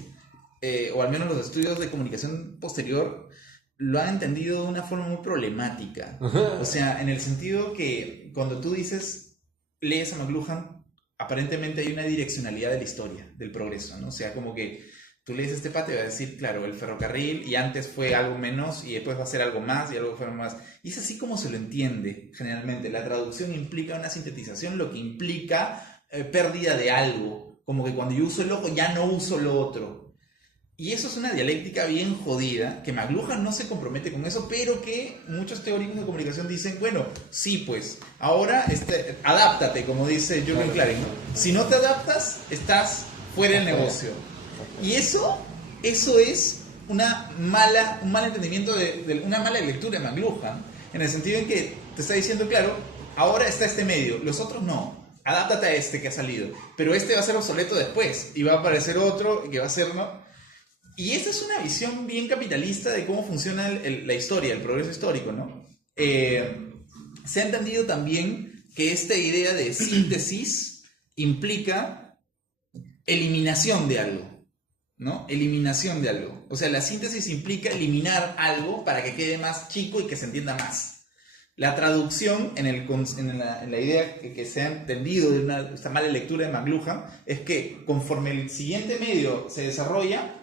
o al menos los estudios de comunicación posterior, lo han entendido de una forma muy problemática. O sea, en el sentido que cuando tú dices, lees a McLuhan, aparentemente hay una direccionalidad de la historia, del progreso, ¿no? O sea, como que tú lees este pate y va a decir, claro, el ferrocarril, y antes fue algo menos, y después va a ser algo más, y algo fue más. Y es así como se lo entiende, generalmente. La traducción implica una sintetización, lo que implica pérdida de algo. Como que cuando yo uso el ojo, ya no uso lo otro. Y eso es una dialéctica bien jodida, que McLuhan no se compromete con eso, pero que muchos teóricos de comunicación dicen, bueno, sí, pues, ahora adáptate, como dice Jürgen Klarin. Si no te adaptas, estás fuera del negocio. Y eso es un mal entendimiento, una mala lectura de McLuhan, en el sentido en que te está diciendo, claro, ahora está este medio, los otros no. Adáptate a este que ha salido, pero este va a ser obsoleto después, y va a aparecer otro que va a ser, ¿no? Y esa es una visión bien capitalista de cómo funciona la historia, el progreso histórico, ¿no? Se ha entendido también que esta idea de síntesis implica eliminación de algo, ¿no? Eliminación de algo. O sea, la síntesis implica eliminar algo para que quede más chico y que se entienda más. La traducción, en la idea que se ha entendido de esta mala lectura de McLuhan, es que conforme el siguiente medio se desarrolla,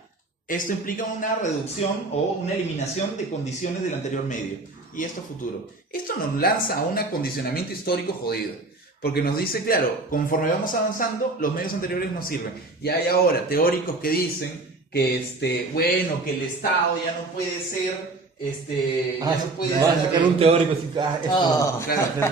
esto implica una reducción o una eliminación de condiciones del anterior medio. Y esto futuro. Esto nos lanza a un acondicionamiento histórico jodido. Porque nos dice, claro, conforme vamos avanzando, los medios anteriores nos sirven. Y hay ahora teóricos que dicen que, bueno, que el Estado ya no puede ser... ya no puede vas a ser- sacar un teórico así, Claro,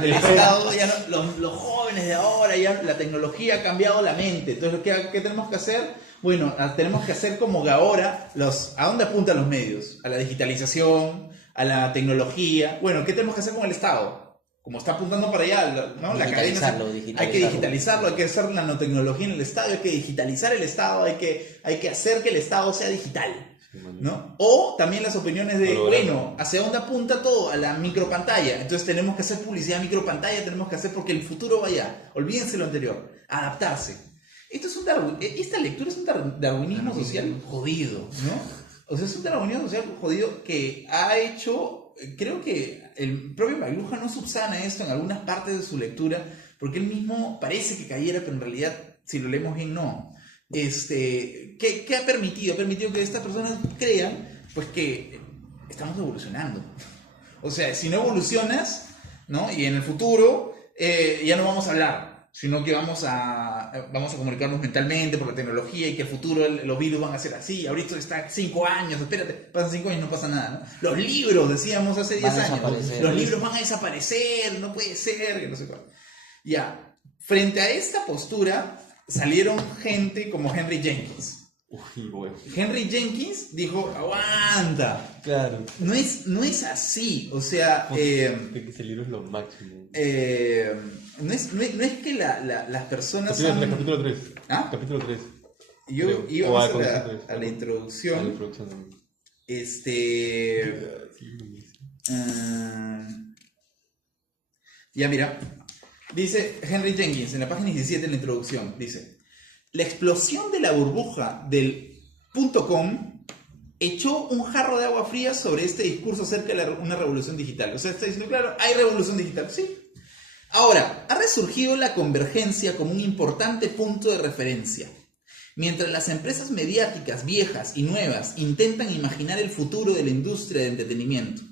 el Estado ya no, los jóvenes de ahora, ya la tecnología ha cambiado la mente. Entonces, ¿qué tenemos que hacer? Bueno, tenemos que hacer como que ahora, ¿a dónde apuntan los medios? A la digitalización, a la tecnología. Bueno, ¿qué tenemos que hacer con el Estado? Como está apuntando para allá, ¿no? La cadena, hay que digitalizarlo, hay que hacer nanotecnología en el Estado, hay que digitalizar el Estado, hay que hacer que el Estado sea digital, ¿no? O también las opiniones de, bueno, ¿hacia dónde apunta todo? A la micropantalla. Entonces tenemos que hacer publicidad micropantalla, tenemos que hacer porque el futuro va allá. Olvídense lo anterior. Adaptarse. Esta lectura es un darwinismo social jodido, ¿no? O sea, es un darwinismo social jodido que ha hecho, creo que el propio McLuhan no subsana esto en algunas partes de su lectura, porque él mismo parece que cayera, pero en realidad, si lo leemos bien, no. ¿Qué ha permitido? Ha permitido que estas personas crean, pues, que estamos evolucionando. O sea, si no evolucionas, ¿no? Y en el futuro ya no vamos a hablar, sino que vamos a comunicarnos mentalmente por la tecnología y que el futuro los virus van a ser así. Ahorita está 5 años, espérate, pasan 5 años y no pasa nada, ¿no? Los libros, decíamos hace 10 años, los libros van a desaparecer, no puede ser, que no sé cuál. Ya, frente a esta postura, salieron gente como Henry Jenkins. Uy, bueno. Henry Jenkins dijo, aguanta. Claro. No es así, o sea... que ese libro es lo máximo. no es que las personas... Capítulo 3. ¿Ah? Capítulo 3. Yo iba a la introducción. A la introducción también. Ya mira, dice Henry Jenkins en la página 17 en la introducción, dice, la explosión de la burbuja del .com echó un jarro de agua fría sobre este discurso acerca de una revolución digital. O sea, está diciendo, claro, hay revolución digital, sí. Ahora, ha resurgido la convergencia como un importante punto de referencia. Mientras las empresas mediáticas viejas y nuevas intentan imaginar el futuro de la industria de entretenimiento.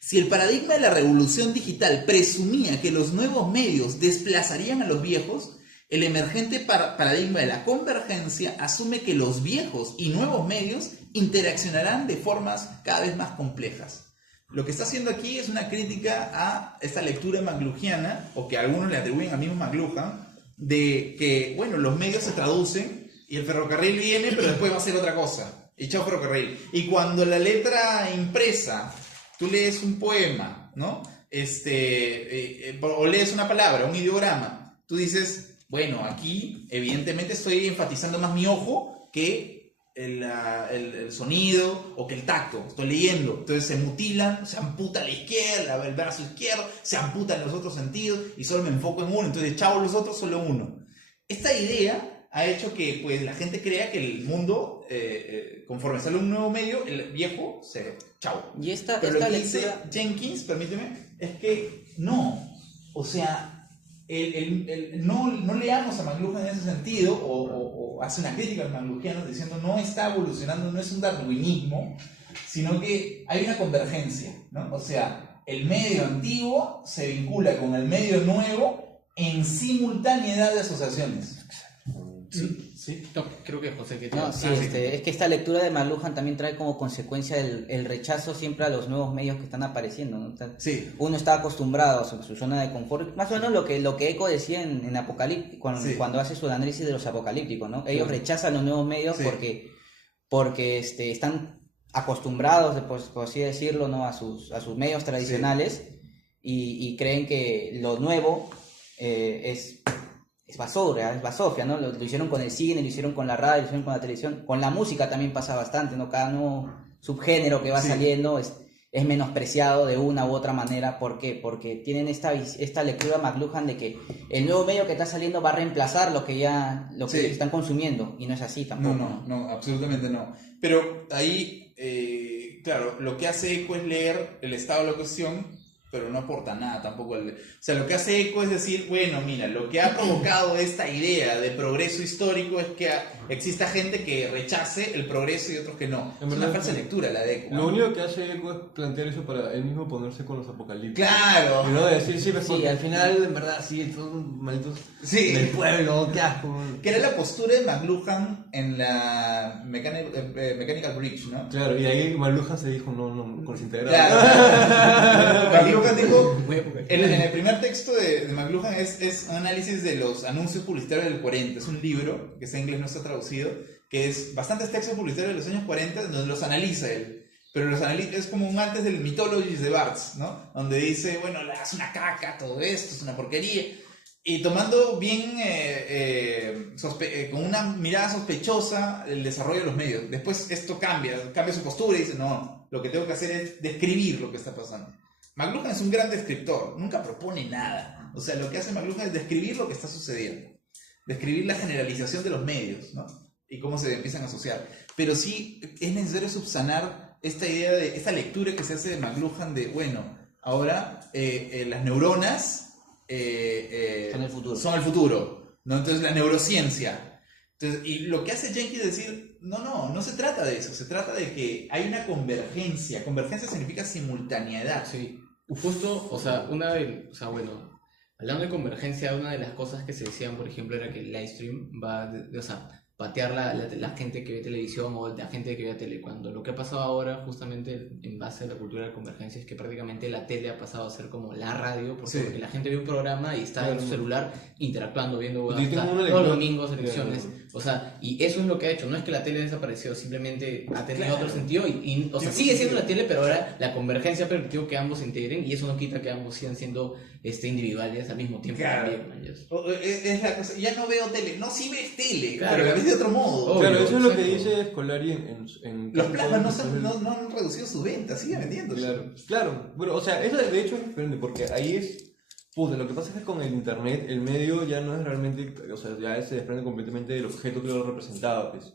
Si el paradigma de la revolución digital presumía que los nuevos medios desplazarían a los viejos, el emergente paradigma de la convergencia asume que los viejos y nuevos medios interaccionarán de formas cada vez más complejas. Lo que está haciendo aquí es una crítica a esta lectura McLuhaniana, o que algunos le atribuyen al mismo McLuhan, de que, bueno, los medios se traducen y el ferrocarril viene, pero después va a ser otra cosa. Y chao ferrocarril. Y cuando la letra impresa, tú lees un poema, ¿no? O lees una palabra, un ideograma, tú dices, bueno, aquí evidentemente estoy enfatizando más mi ojo que el sonido o que el tacto. Estoy leyendo, entonces se mutilan, se amputa la izquierda, el brazo izquierdo, se amputan los otros sentidos y solo me enfoco en uno, entonces chao los otros, solo uno. Esta idea ha hecho que pues, la gente crea que el mundo, conforme sale un nuevo medio, el viejo se chao. Y Pero lo que dice Jenkins, permíteme, es que no, o sea, no leamos a McLuhan en ese sentido, o hace una crítica al McLuhaniano diciendo no está evolucionando, no es un darwinismo, sino que hay una convergencia, ¿no? O sea, el medio antiguo se vincula con el medio nuevo en simultaneidad de asociaciones. Sí. No, creo que José que no, sí, es que esta lectura de McLuhan también trae como consecuencia el rechazo siempre a los nuevos medios que están apareciendo, ¿no? Sí. Uno está acostumbrado a su zona de confort, más o menos lo que Eco decía en Apocalíptico, cuando hace su análisis de los apocalípticos, ¿no? Ellos rechazan los nuevos medios porque están acostumbrados, por así decirlo, ¿no? a sus medios tradicionales y creen que lo nuevo es basofia, ¿no? Lo hicieron con el cine, lo hicieron con la radio, lo hicieron con la televisión, con la música también pasa bastante, ¿no? Cada nuevo subgénero que va saliendo es menospreciado de una u otra manera. ¿Por qué? Porque tienen esta lectura McLuhan de que el nuevo medio que está saliendo va a reemplazar lo que están consumiendo, y no es así tampoco. No, absolutamente no. Pero ahí, claro, lo que hace Eco es leer el estado de la cuestión, pero no aporta nada tampoco. O sea, lo que hace Eco es decir, bueno, mira, lo que ha provocado esta idea de progreso histórico es que exista gente que rechace el progreso y otros que no. Es una falsa lectura la de Eco. Lo único que hace Eco es plantear eso para él mismo ponerse con los apocalipsis. ¡Claro! Y no decir, porque al final, en verdad, todos malditos del pueblo, qué asco. Que era la postura de McLuhan en la Mechanical Bridge, ¿no? Claro, y ahí McLuhan se dijo, no, con los integrados. Claro. McLuhan dijo, en el primer texto de McLuhan es un análisis de los anuncios publicitarios del 40. Es un libro que en inglés no está traducido, que es bastantes textos publicitarios de los años 40 donde los analiza él. Pero los analiza, es como un antes del Mythologies de Barthes, ¿no? Donde dice, bueno, es una caca todo esto, es una porquería. Y tomando bien, con una mirada sospechosa, el desarrollo de los medios. Después esto cambia su postura y dice, no, lo que tengo que hacer es describir lo que está pasando. McLuhan es un gran descriptor, nunca propone nada. O sea, lo que hace McLuhan es describir lo que está sucediendo. Describir la generalización de los medios, ¿no? Y cómo se empiezan a asociar. Pero sí es necesario subsanar esta idea de, esta lectura que se hace de McLuhan de, bueno, ahora las neuronas son el futuro, ¿no? Entonces la neurociencia. Entonces, y lo que hace Jenkins es decir, no se trata de eso, se trata de que hay una convergencia. Convergencia significa simultaneidad. Sí, justo, hablando de convergencia, una de las cosas que se decían, por ejemplo, era que el livestream va, patear la gente que ve televisión o la gente que ve tele, cuando lo que ha pasado ahora justamente en base a la cultura de la convergencia es que prácticamente la tele ha pasado a ser como la radio, porque la gente ve un programa y está en su celular interactuando, viendo todos los domingos elecciones, o sea, y eso es lo que ha hecho, no es que la tele desapareció, simplemente ha tenido otro sentido o sea, sigue siendo la tele, pero ahora la convergencia ha permitido que ambos se integren y eso no quita que ambos sigan siendo individuales al mismo tiempo también, ¿no? Es la cosa, ya no veo tele, no, sí ves tele, claro, pero la ves de otro modo. Claro, eso es lo que dice Scolari en los plasmas no han reducido sus ventas, siguen vendiendo. Claro, bueno, o sea, eso de hecho es diferente, porque ahí es... Puta, lo que pasa es que con el internet, el medio ya no es realmente, o sea, ya se desprende completamente del objeto que lo representaba, pues.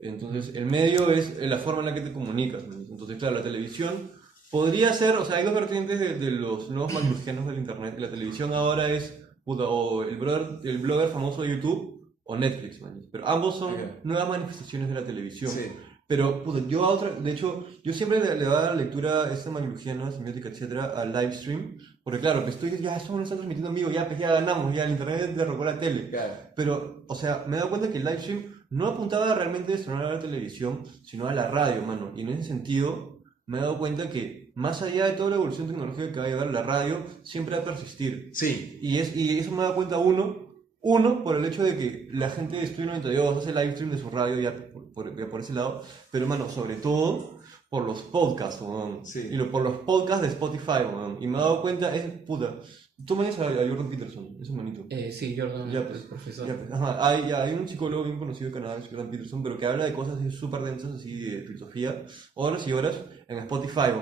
Entonces, el medio es la forma en la que te comunicas, ¿no? Entonces, claro, la televisión podría ser, o sea, hay dos vertientes de los nuevos macrogenos del internet. La televisión ahora es, puta, o el blogger famoso de YouTube o Netflix, man. Pero ambos son nuevas manifestaciones de la televisión. Sí. Pero, puta, de hecho, yo siempre le daba la lectura esta manilugiana, semiótica, etcétera, al live stream, porque claro, pues tú dices, ya, esto no está transmitiendo en vivo, ya, pues ya ganamos, ya el internet derrocó la tele. Claro. Pero, o sea, me he dado cuenta que el live stream no apuntaba realmente a estrenar a la televisión, sino a la radio, mano. Y en ese sentido, me he dado cuenta que, más allá de toda la evolución tecnológica que va a llevar, la radio siempre va a persistir. Sí. Y eso me he dado cuenta uno, por el hecho de que la gente de Estudio 92 hace live stream de su radio ya por ese lado, pero hermano, sobre todo por los podcasts, sí. Y por los podcasts de Spotify, y me he dado cuenta, puta, tú me dices a Jordan Peterson, ese manito. Sí, Jordan, ya, pues, profesor. Ya, pues, ajá, hay un psicólogo bien conocido de Canadá, Jordan Peterson, pero que habla de cosas súper densas, así de filosofía, horas y horas en Spotify,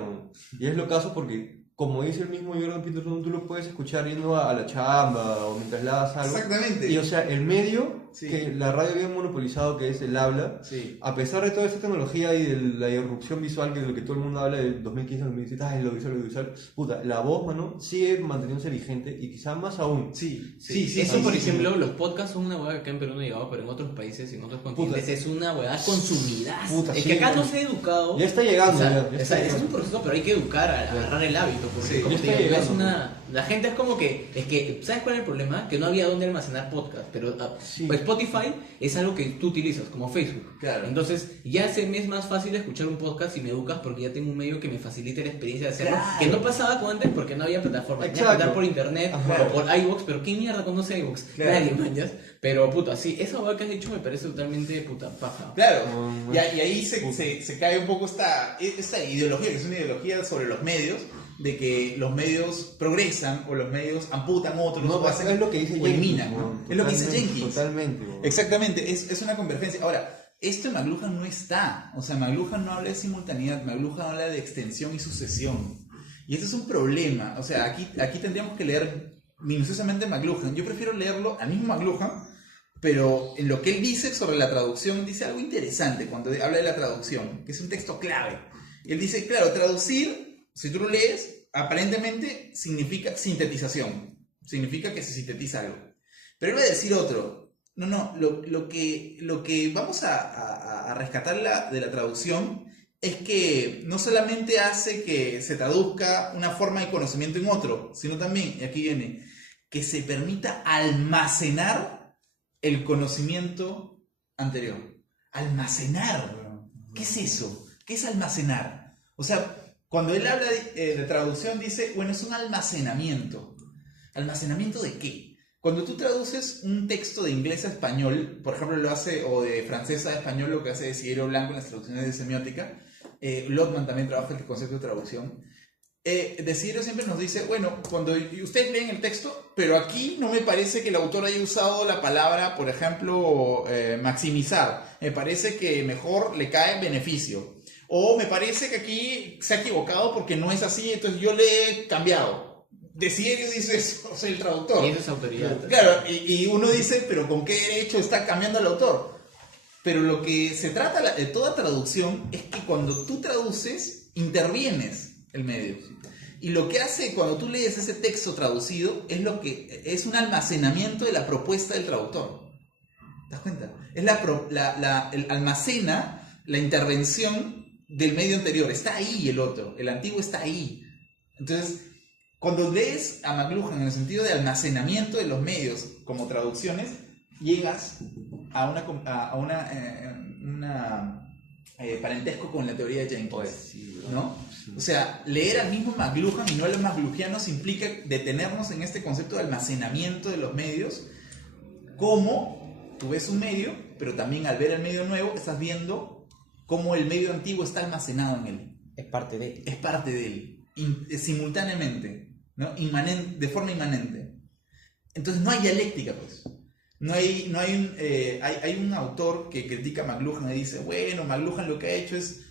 y es lo caso porque, como dice el mismo Jordan Peterson, tú lo puedes escuchar yendo a la chamba o mientras lavas algo. Exactamente. Y o sea, el medio que la radio había monopolizado, que es el habla, a pesar de toda esta tecnología y de la irrupción visual, que es lo que todo el mundo habla del 2015 al 2017, es lo visual, puta, la voz, mano, sigue manteniéndose vigente y quizá más aún. Eso, por ejemplo, los podcasts son una hueá que acá en Perú no ha llegado, pero en otros países y en otros continentes es una hueá consumida. Es que acá no se ha educado. Ya está llegando. Es un proceso, pero hay que educar a agarrar el hábito. Porque como te digo, la gente es como que, ¿sabes cuál es el problema? Que no había dónde almacenar podcast, pero Spotify es algo que tú utilizas, como Facebook. Claro. Entonces, ya se me es más fácil escuchar un podcast si me educas porque ya tengo un medio que me facilite la experiencia de hacerlo, que no pasaba con antes porque no había plataforma. Tenía que estar por internet o por iVoox, pero ¿quién mierda conoce iVoox? Nadie, mañas. Pero, puta, sí, esa hueá que has dicho me parece totalmente, puta, paja. Claro, y ahí se cae un poco esta ideología, que es una ideología sobre los medios, de que los medios progresan o los medios amputan otros, o hacen, es lo que dice eliminan, ¿no? Es lo que dice Jenkins. Totalmente. Exactamente, es una convergencia. Ahora, esto en McLuhan no está, o sea, McLuhan no habla de simultaneidad, McLuhan habla de extensión y sucesión. Y este es un problema, o sea, aquí tendríamos que leer minuciosamente McLuhan. Yo prefiero leerlo al mismo McLuhan, pero en lo que él dice sobre la traducción, dice algo interesante cuando habla de la traducción, que es un texto clave. Él dice, claro, traducir, si tú lo lees, aparentemente significa sintetización, significa que se sintetiza algo. Pero él va a decir otro, lo que vamos a rescatar de la traducción es que no solamente hace que se traduzca una forma de conocimiento en otro, sino también, y aquí viene, que se permita almacenar el conocimiento anterior. Almacenar. ¿Qué es eso? ¿Qué es almacenar? O sea, cuando él habla de traducción dice, bueno, es un almacenamiento. ¿Almacenamiento de qué? Cuando tú traduces un texto de inglés a español, por ejemplo lo hace, o de francés a español, lo que hace Desiderio Blanco en las traducciones de semiótica, Lotman también trabaja el concepto de traducción. Desiderio siempre nos dice, bueno, cuando ustedes leen el texto, pero aquí no me parece que el autor haya usado la palabra, por ejemplo, maximizar. Me parece que mejor le cae beneficio. O me parece que aquí se ha equivocado porque no es así, entonces yo le he cambiado. Desiderio dice eso, soy el traductor. Y eso es autoridad. Claro, y uno dice, pero ¿con qué derecho está cambiando el autor? Pero lo que se trata de toda traducción es que cuando tú traduces, intervienes el medio. Y lo que hace cuando tú lees ese texto traducido es un almacenamiento de la propuesta del traductor. ¿Te das cuenta? Es almacena la intervención del medio anterior. Está ahí el otro, el antiguo está ahí. Entonces, cuando lees a McLuhan en el sentido de almacenamiento de los medios como traducciones, llegas parentesco con la teoría de Jenkins, Pues sí, ¿no? Sí. O sea, leer al mismo McLuhan y no a los McLuhanos implica detenernos en este concepto de almacenamiento de los medios, como tú ves un medio, pero también al ver el medio nuevo estás viendo cómo el medio antiguo está almacenado en él. Es parte de... Es parte de él, simultáneamente, ¿no? De forma inmanente. Entonces no hay dialéctica, pues. Hay un autor que critica a McLuhan y dice, bueno, McLuhan lo que ha hecho es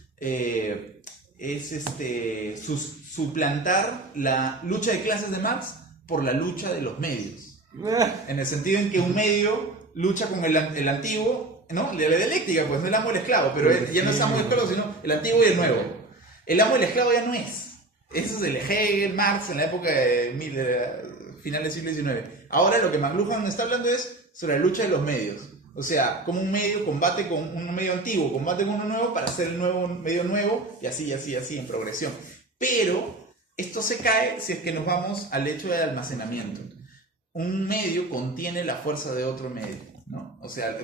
suplantar la lucha de clases de Marx por la lucha de los medios. En el sentido en que un medio lucha con el antiguo, ¿no? La dialéctica, pues, no el amo y el esclavo, pero ya no es amo y esclavo, sino el antiguo y el nuevo. El amo y el esclavo ya no es. Eso es el Hegel, Marx en la época de finales del siglo XIX. Ahora lo que McLuhan está hablando es sobre la lucha de los medios. O sea, como un medio combate con un medio antiguo, combate con uno nuevo para hacer el nuevo medio nuevo, y así, en progresión. Pero esto se cae si es que nos vamos al hecho del almacenamiento. Un medio contiene la fuerza de otro medio, ¿no? O sea,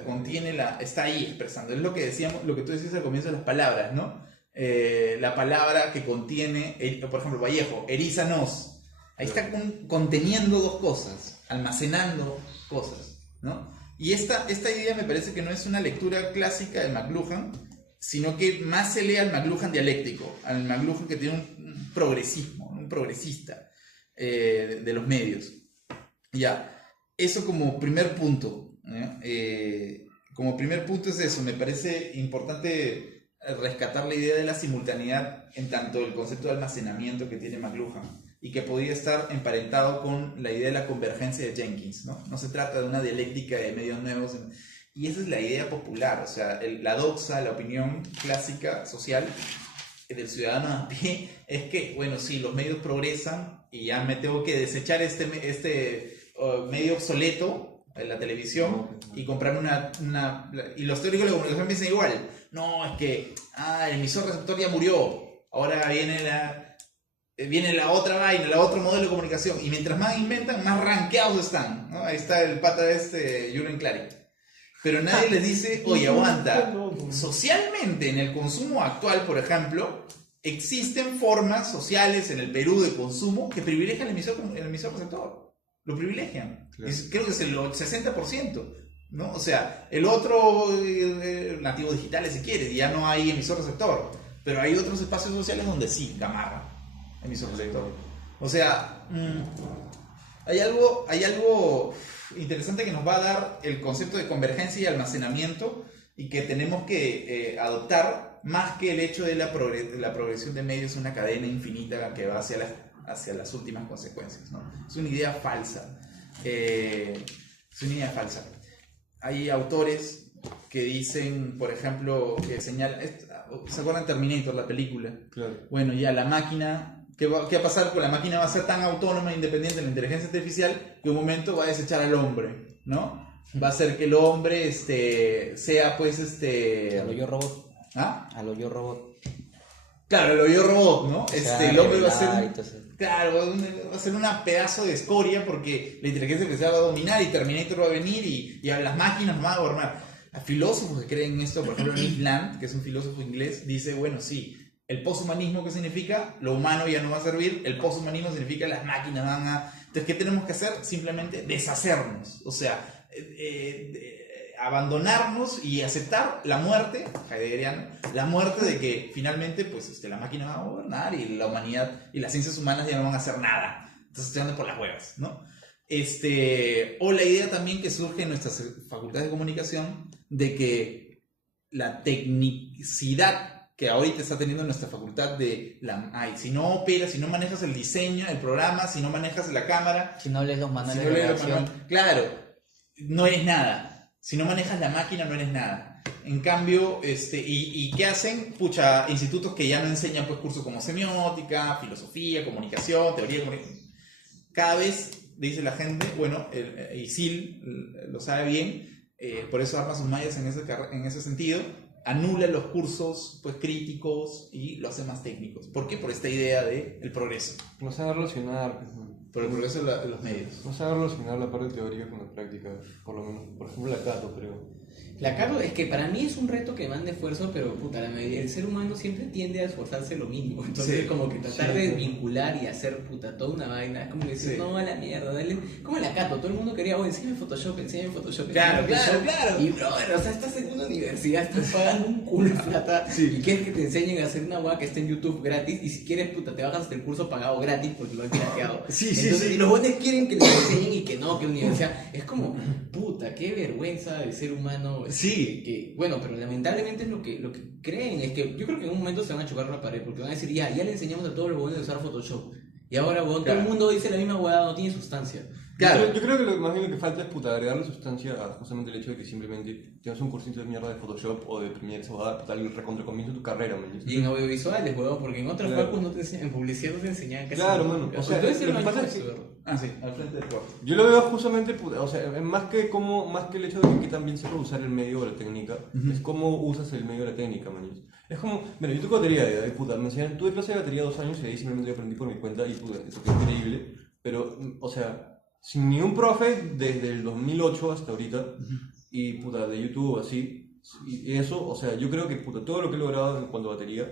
está ahí expresando. Es lo que decíamos, lo que tú decías al comienzo de las palabras, ¿no? La palabra que contiene, por ejemplo, Vallejo, erízanos. Ahí está conteniendo dos cosas, almacenando cosas, ¿no? Y esta idea me parece que no es una lectura clásica de McLuhan, sino que más se lee al McLuhan dialéctico, al McLuhan que tiene un progresismo, un progresista de los medios. Ya, eso como primer punto, ¿no? Como primer punto es eso, me parece importante rescatar la idea de la simultaneidad en tanto el concepto de almacenamiento que tiene McLuhan y que podía estar emparentado con la idea de la convergencia de Jenkins, ¿no? No se trata de una dialéctica de medios nuevos, y esa es la idea popular, o sea, la doxa, la opinión clásica social del ciudadano a pie es que, bueno, sí, los medios progresan y ya me tengo que desechar este medio obsoleto, la televisión, y comprarme y los teóricos de la comunicación piensan igual. No, es que el emisor receptor ya murió, ahora viene la otra vaina, la otro modelo de comunicación, y mientras más inventan, más rankeados están, ¿no? Ahí está el pata Julian Clary. Pero nadie les dice, oye, aguanta, socialmente en el consumo actual, por ejemplo, existen formas sociales en el Perú de consumo que privilegian el emisor receptor. Lo privilegian. Claro. Creo que es el 60%, ¿no? O sea, el otro, nativo digitales si quieres, ya no hay emisor receptor. Pero hay otros espacios sociales donde sí, Gamarra, emisor receptor. O sea, hay algo interesante que nos va a dar el concepto de convergencia y almacenamiento, y que tenemos que adoptar, más que el hecho de la progresión de medios, una cadena infinita que va hacia las últimas consecuencias, ¿no? Es una idea falsa. Hay autores que dicen, por ejemplo, que señalan, ¿se acuerdan de Terminator, la película? Claro. Bueno, ya la máquina, ¿qué va a pasar? Pues la máquina va a ser tan autónoma e independiente de la inteligencia artificial que un momento va a desechar al hombre, ¿no? Va a hacer que el hombre sea, pues, A lo Yo Robot. ¿Ah? A lo Yo Robot. Claro, lo Yo Robot, ¿no? El hombre va a ser Claro. va a ser un pedazo de escoria porque la inteligencia artificial va a dominar y Terminator va a venir y a las máquinas van a gobernar. A filósofos que creen esto, por ejemplo, Nick Land, que es un filósofo inglés, dice, bueno, sí, el poshumanismo, ¿qué significa? Lo humano ya no va a servir, el poshumanismo significa las máquinas van a... Entonces, ¿qué tenemos que hacer? Simplemente deshacernos, o sea, abandonarnos y aceptar la muerte, heideggeriana, la muerte de que finalmente pues, la máquina va a gobernar y la humanidad y las ciencias humanas ya no van a hacer nada. Entonces estoy andando por las huevas, ¿no? O la idea también que surge en nuestras facultades de comunicación de que la tecnicidad que ahorita está teniendo nuestra facultad si no operas, si no manejas el diseño, el programa, si no manejas la cámara, Si no lees los manuales de redacción. claro, no eres nada. Si no manejas la máquina, no eres nada. En cambio, ¿y qué hacen? Pucha, institutos que ya no enseñan pues cursos como semiótica, filosofía, comunicación, teoría de comunicación. Cada vez, dice la gente, bueno, ISIL lo sabe bien, por eso arma sus mallas en ese sentido, anula los cursos pues críticos y los hace más técnicos. ¿Por qué? Por esta idea de el progreso. No sabe relacionar, pues, Por el progreso de los medios. no sabe relacionar la parte teórica con la práctica, por lo menos, por ejemplo, la Cato, creo. La Cato es que para mí es un reto que demanda esfuerzo, pero puta, el ser humano siempre tiende a esforzarse lo mínimo. Entonces, Sí, como que tratar sí. de vincular y hacer puta toda una vaina, es como decir, Sí. no a la mierda, dale. Como la Cato, todo el mundo quería, oye, enséñame Photoshop, enséñame Photoshop. Claro, enséñame claro, Photoshop. claro. Y brother, o sea, estás en una universidad, estás pagando un culo de plata Sí. y quieres que te enseñen a hacer una hueá que esté en YouTube gratis. Y si quieres, puta, te bajas hasta el curso pagado gratis porque lo han pirateado. Sí, sí, Entonces, sí. y los buenos quieren que les enseñen y que no, que universidad. Es como, puta, qué vergüenza de ser humano. Sí. Que, bueno, pero lamentablemente es lo que creen. Es que yo creo que en un momento se van a chocar la pared porque van a decir, ya le enseñamos a todos los buenos a usar Photoshop. Y ahora, weón, todo el Claro. mundo dice la misma hueá, no tiene sustancia. Claro. Yo creo que más bien lo que falta es puta, agregarle sustancia a justamente el hecho de que simplemente tienes un cursito de mierda de Photoshop o de Premiere, esa huevada, puta, el recontracomienzo de tu carrera, man. Y en audiovisuales, weón, porque en otros Claro. facus no te enseñan, en publicidad no te enseñan casi Claro, nada. mano, o sea, entonces lo que no pasa hay es que- eso, ¿verdad? Ah, sí, al frente del cuarto. Yo lo veo justamente, puta, o sea, más que el hecho de que también sepa usar el medio o la técnica, es cómo usas el medio o la técnica, man. Es como, mira, yo toco batería, puta, me enseñaron, tuve clase de batería 2 años y ahí simplemente yo aprendí por mi cuenta y puta, eso que es increíble, pero, o sea, sin ni un profe desde el 2008 hasta ahorita, y puta, de YouTube así, y eso, o sea, yo creo que puta, todo lo que he logrado en cuanto a batería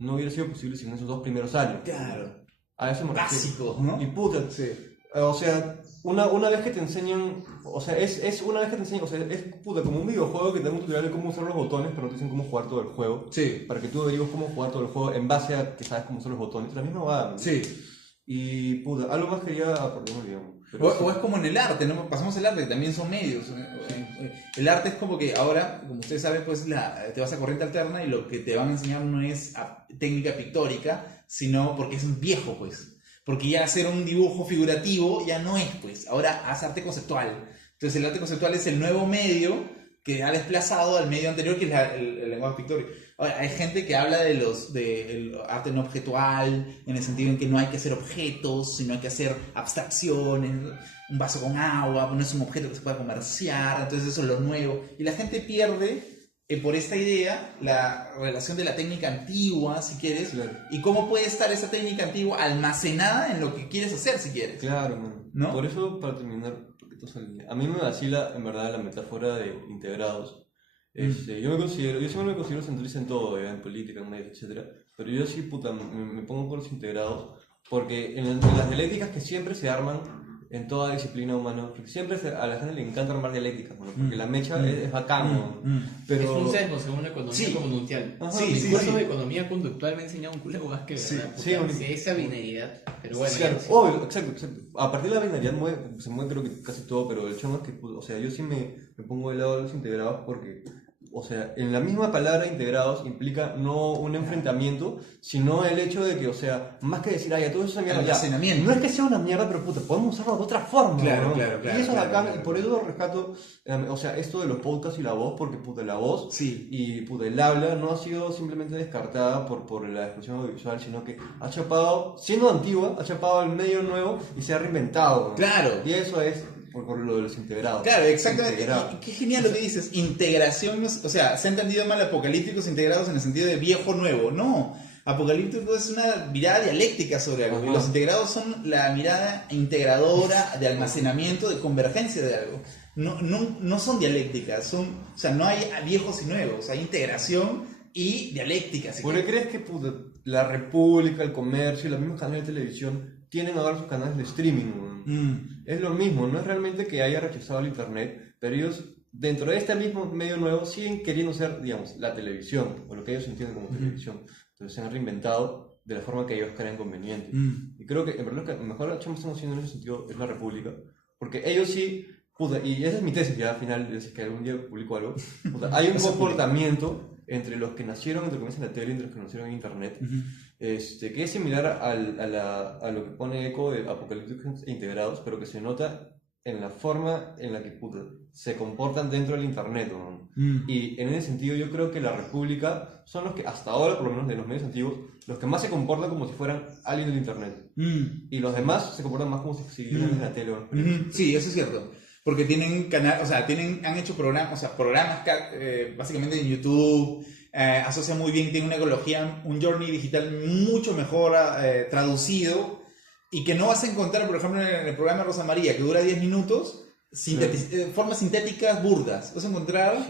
no hubiera sido posible sin esos 2 primeros años. Claro. A eso me refiero. Básicos, ¿no? Y puta, Sí. o sea, una vez que te enseñan, o sea, es una vez que te enseñan, o sea, es puta, como un videojuego que te da un tutorial de cómo usar los botones, pero no te dicen cómo jugar todo el juego. Sí. Para que tú averigues cómo jugar todo el juego en base a que sabes cómo usar los botones. La misma va. Sí. Y puta, algo más quería aportar, no olvidamos. O es como en el arte, ¿no? Pasamos el arte, que también son medios. El arte es como que ahora, como ustedes saben, pues te vas a corriente alterna y lo que te van a enseñar no es técnica pictórica, sino porque es un viejo, pues. Porque ya hacer un dibujo figurativo ya no es, pues. Ahora haz arte conceptual. Entonces el arte conceptual es el nuevo medio que ha desplazado al medio anterior, que es el lenguaje pictórico. Ahora, hay gente que habla del arte no objetual, en el sentido en que no hay que hacer objetos, sino hay que hacer abstracciones, un vaso con agua, no es un objeto que se pueda comerciar, entonces eso es lo nuevo. Y la gente pierde, por esta idea, la relación de la técnica antigua, si quieres, Claro. y cómo puede estar esa técnica antigua almacenada en lo que quieres hacer, si quieres. Claro, man. ¿No? Por eso, para terminar, porque esto sale- a mí me vacila, en verdad, la metáfora de integrados. Yo siempre me considero centrista en todo, en política, en medios, etc. Pero yo sí, puta, me pongo con los integrados, porque en las dialécticas que siempre se arman en toda disciplina humana, porque siempre a la gente le encanta armar dialécticas, ¿no? Porque la mecha es bacán, ¿no? Pero... Es un sesgo según la economía Sí. conductual. Ajá, Sí, sí, mi curso sí. de economía conductual me ha enseñado un culo más que Sí, verdad. sí, puta, bonito. esa binaridad. Pero bueno, Claro, ya, sí. obvio, exacto. A partir de la binaridad se mueve creo que casi todo, pero el chamo es que, o sea, yo sí me pongo del lado de los integrados porque, o sea, en la misma palabra integrados implica no un enfrentamiento, sino el hecho de que, o sea, más que decir, ay, ya todo eso es mierda, ya, Almacenamiento. no es que sea una mierda, pero puta, podemos usarlo de otra forma, Claro, ¿no? claro, Y eso es claro, bacán, claro. y por eso rescato, o sea, esto de los podcasts y la voz, porque puta, la voz Sí. y puta, el habla no ha sido simplemente descartada por la expresión audiovisual, sino que ha chapado, siendo antigua, ha chapado el medio nuevo y se ha reinventado, ¿no? Claro. Y eso es por lo de los integrados. Claro, exactamente. Integrado. Y qué genial lo que dices, integración, o sea, se ha entendido mal apocalípticos integrados en el sentido de viejo nuevo. No, apocalíptico es una mirada dialéctica sobre algo. Ajá. Y los integrados son la mirada integradora de almacenamiento, de convergencia de algo. No son dialécticas, o sea, no hay viejos y nuevos, hay integración y dialéctica. si ¿Por qué quieres. crees que puta, la República, el comercio y los mismos canales de televisión tienen ahora sus canales de streaming? ¿No? Es lo mismo, no es realmente que haya rechazado el internet, pero ellos, dentro de este mismo medio nuevo, siguen queriendo ser, digamos, la televisión, o lo que ellos entienden como televisión. Entonces se han reinventado de la forma que ellos creen conveniente. Y creo que en verdad lo que mejor la chamba están haciendo en ese sentido es la República, porque ellos sí, puta, y esa es mi tesis ya al final, es que algún día publico algo, puta, hay un Eso comportamiento entre los que nacieron, entre comillas, en la tele y entre los que nacieron en internet, que es similar a lo que pone Eco de apocalípticos e integrados, pero que se nota en la forma en la que puta, se comportan dentro del internet, ¿no? Y en ese sentido yo creo que la República son los que hasta ahora, por lo menos de los medios antiguos, los que más se comportan como si fueran alguien del internet. Y los demás se comportan más como si siguieran en la tele. ¿No? Sí, eso es cierto. porque tienen canal, o sea, han hecho programas, básicamente en YouTube, asocian muy bien, tienen una ecología, un journey digital mucho mejor traducido, y que no vas a encontrar, por ejemplo, en el programa Rosa María, que dura 10 minutos, formas sintéticas burdas. Vas a encontrar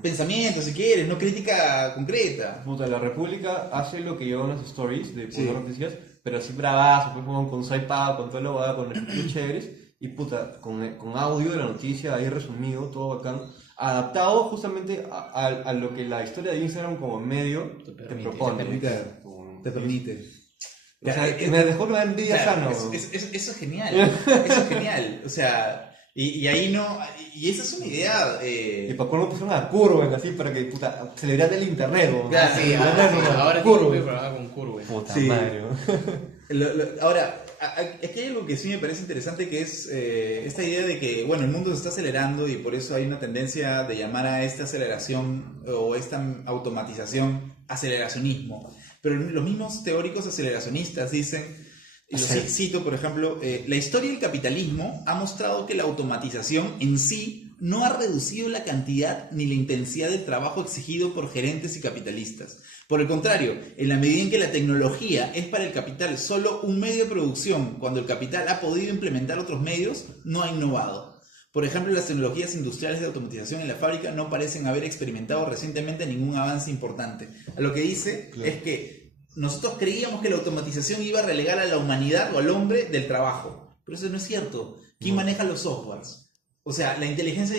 pensamientos, si quieres, no crítica concreta. Puta, la República hace lo que llevan las stories de poner noticias, pero así bravazo, pues con sci-fi, con todo lo va, con ejemplos chéveres, y puta, con audio de la noticia ahí resumido, todo bacán, adaptado justamente a lo que la historia de Instagram como medio te propone. Te permite. O sea, me dejó una envidia sana. Eso es genial. Eso es genial. O sea, y ahí no. Y esa es una idea. Y para cómo pusieron a Curwen así para que, puta, celebrar el internet. Sí, ahora tiene que programar con Curwen. Puta Sí. madre. Ahora, es que hay algo que sí me parece interesante, que es esta idea de que, bueno, el mundo se está acelerando y por eso hay una tendencia de llamar a esta aceleración o esta automatización aceleracionismo. Pero los mismos teóricos aceleracionistas dicen, y lo cito por ejemplo, la historia del capitalismo ha mostrado que la automatización en sí no ha reducido la cantidad ni la intensidad del trabajo exigido por gerentes y capitalistas. Por el contrario, en la medida en que la tecnología es para el capital solo un medio de producción, cuando el capital ha podido implementar otros medios, no ha innovado. Por ejemplo, las tecnologías industriales de automatización en la fábrica no parecen haber experimentado recientemente ningún avance importante. Lo que dice es que nosotros creíamos que la automatización iba a relegar a la humanidad o al hombre del trabajo, pero eso no es cierto. ¿Quién maneja los softwares? O sea, la inteligencia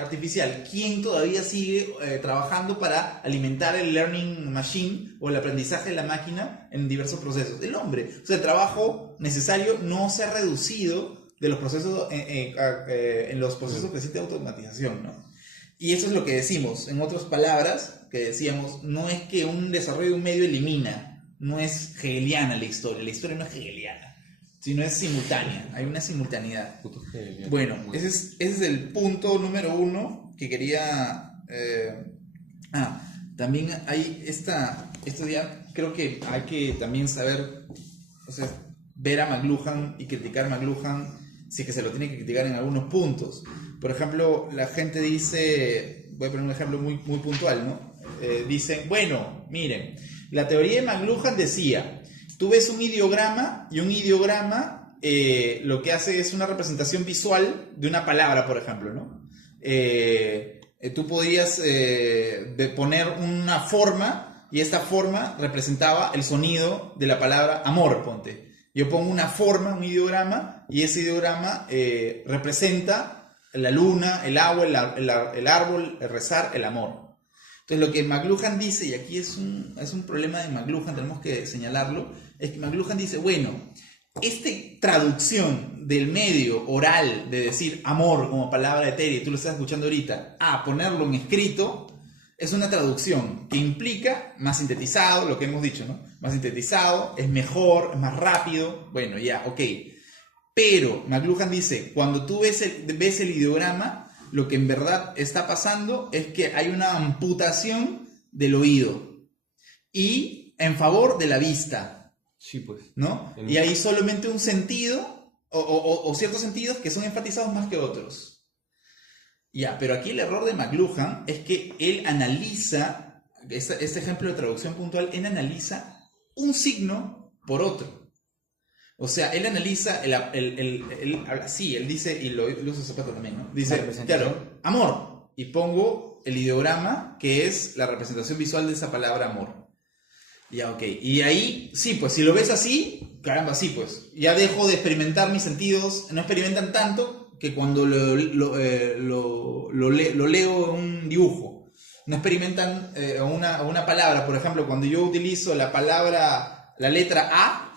artificial, ¿quién todavía sigue trabajando para alimentar el learning machine o el aprendizaje de la máquina en diversos procesos? El hombre. O sea, el trabajo necesario no se ha reducido de los procesos en los procesos crecientes de automatización, ¿no? Y eso es lo que decimos. En otras palabras, que decíamos, no es que un desarrollo de un medio elimina, no es hegeliana la historia no es hegeliana, sino es simultánea, hay una simultaneidad. Bueno, ese es el punto número 1 que quería... también hay esto ya creo que hay que también saber, o sea, ver a McLuhan y criticar a McLuhan, sí que se lo tiene que criticar en algunos puntos. Por ejemplo, la gente dice, voy a poner un ejemplo muy, muy puntual, ¿no? Dicen, bueno, miren, la teoría de McLuhan decía, tú ves un ideograma y un ideograma lo que hace es una representación visual de una palabra, por ejemplo, ¿no? Tú podías poner una forma y esta forma representaba el sonido de la palabra amor, ponte. Yo pongo una forma, un ideograma, y ese ideograma representa la luna, el agua, el árbol, el rezar, el amor. Entonces lo que McLuhan dice, y aquí es un problema de McLuhan, tenemos que señalarlo, es que McLuhan dice, bueno, esta traducción del medio oral de decir amor como palabra etérea, tú lo estás escuchando ahorita, a ponerlo en escrito, es una traducción que implica más sintetizado, lo que hemos dicho, ¿no? Más sintetizado, es mejor, es más rápido, bueno, ya, ok. Pero McLuhan dice, cuando tú ves el ideograma, lo que en verdad está pasando es que hay una amputación del oído y en favor de la vista. Sí, pues. ¿No? Y hay solamente un sentido o ciertos sentidos que son enfatizados más que otros. Ya, pero aquí el error de McLuhan es que él analiza, este ejemplo de traducción puntual, él analiza un signo por otro. O sea, él analiza, él dice, y lo usa Zapata también, ¿no? Dice, claro, amor, y pongo el ideograma, que es la representación visual de esa palabra amor. Ya, ok. Y ahí, sí, pues, si lo ves así, caramba, sí, pues, ya dejo de experimentar mis sentidos, no experimentan tanto que cuando lo leo en un dibujo. No experimentan una palabra, por ejemplo, cuando yo utilizo la letra A,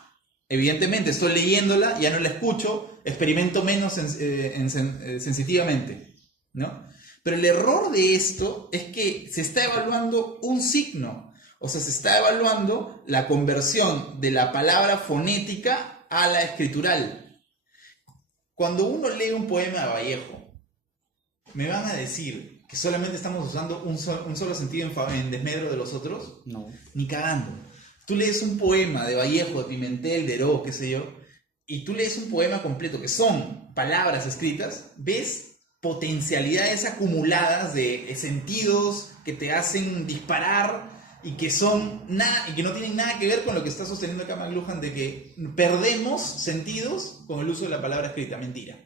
evidentemente estoy leyéndola, ya no la escucho, experimento menos sensitivamente, ¿no? Pero el error de esto es que se está evaluando un signo, o sea, se está evaluando la conversión de la palabra fonética a la escritural. Cuando uno lee un poema de Vallejo, ¿me van a decir que solamente estamos usando un solo sentido en desmedro de los otros? No. Ni cagando. Tú lees un poema de Vallejo, de Pimentel, de Heró, qué sé yo, y tú lees un poema completo, que son palabras escritas, ves potencialidades acumuladas de sentidos que te hacen disparar y que y que no tienen nada que ver con lo que está sosteniendo acá McLuhan, de que perdemos sentidos con el uso de la palabra escrita. Mentira.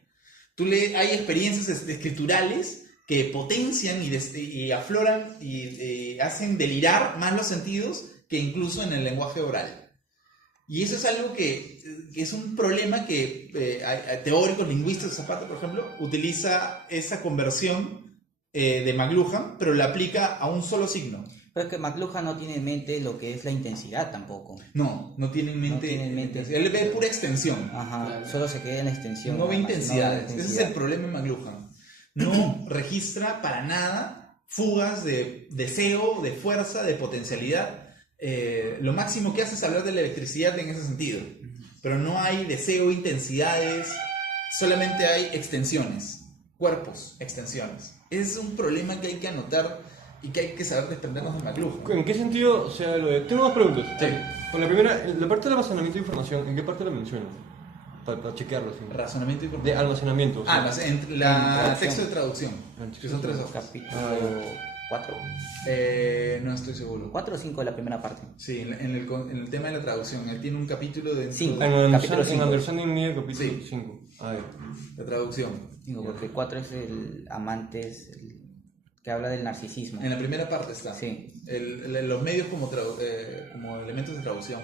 Hay experiencias escriturales que potencian y afloran y hacen delirar más los sentidos que incluso en el lenguaje oral. Y eso es algo que es un problema que teóricos, lingüistas, Zapata, por ejemplo, utiliza esa conversión de McLuhan, pero la aplica a un solo signo. Pero es que McLuhan no tiene en mente lo que es la intensidad tampoco. No tiene en mente. No tiene en mente. Él ve pura extensión. Ajá, Claro. solo se queda en la extensión. No ve nada más, intensidades. no ve Ese es intensidad. el problema en McLuhan. No registra para nada fugas de deseo, de fuerza, de potencialidad. Lo máximo que hace es hablar de la electricidad en ese sentido. Pero no hay deseo, intensidades, solamente hay extensiones, cuerpos, extensiones. Es un problema que hay que anotar y que hay que saber desprendernos de McLuhan. ¿En qué sentido? O sea, tengo dos preguntas. Sí. Por la primera, la parte del almacenamiento de información, ¿en qué parte la mencionas? Para chequearlo. ¿Sí? Razonamiento y De propuesta. almacenamiento. La texto de traducción, que son 3 hojas. Capítulo 4. No estoy seguro. 4 o 5 de la primera parte. Sí, en el tema de la traducción, él tiene un capítulo de Cinco. En cinco. Understanding Me, capítulo Sí. 5. A ver. la traducción. Digo, porque 4 es el amantes, que habla del narcisismo. En la primera parte está. Sí. Los medios como elementos de traducción.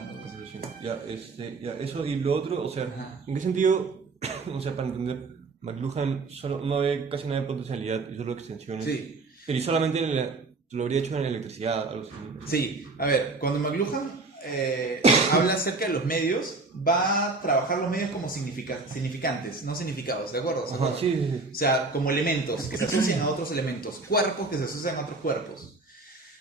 Ya, eso y lo otro, o sea, Ajá. ¿en qué sentido? O sea, para entender, McLuhan no ve casi nada de potencialidad y solo extensiones. Sí, Y solamente lo habría hecho en la electricidad, algo así. sí. A ver, cuando McLuhan habla acerca de los medios, va a trabajar los medios como significantes, no significados, ¿de acuerdo? ¿De Ajá, acuerdo? sí. O sea, como elementos que se asocian a otros elementos, cuerpos que se asocian a otros cuerpos.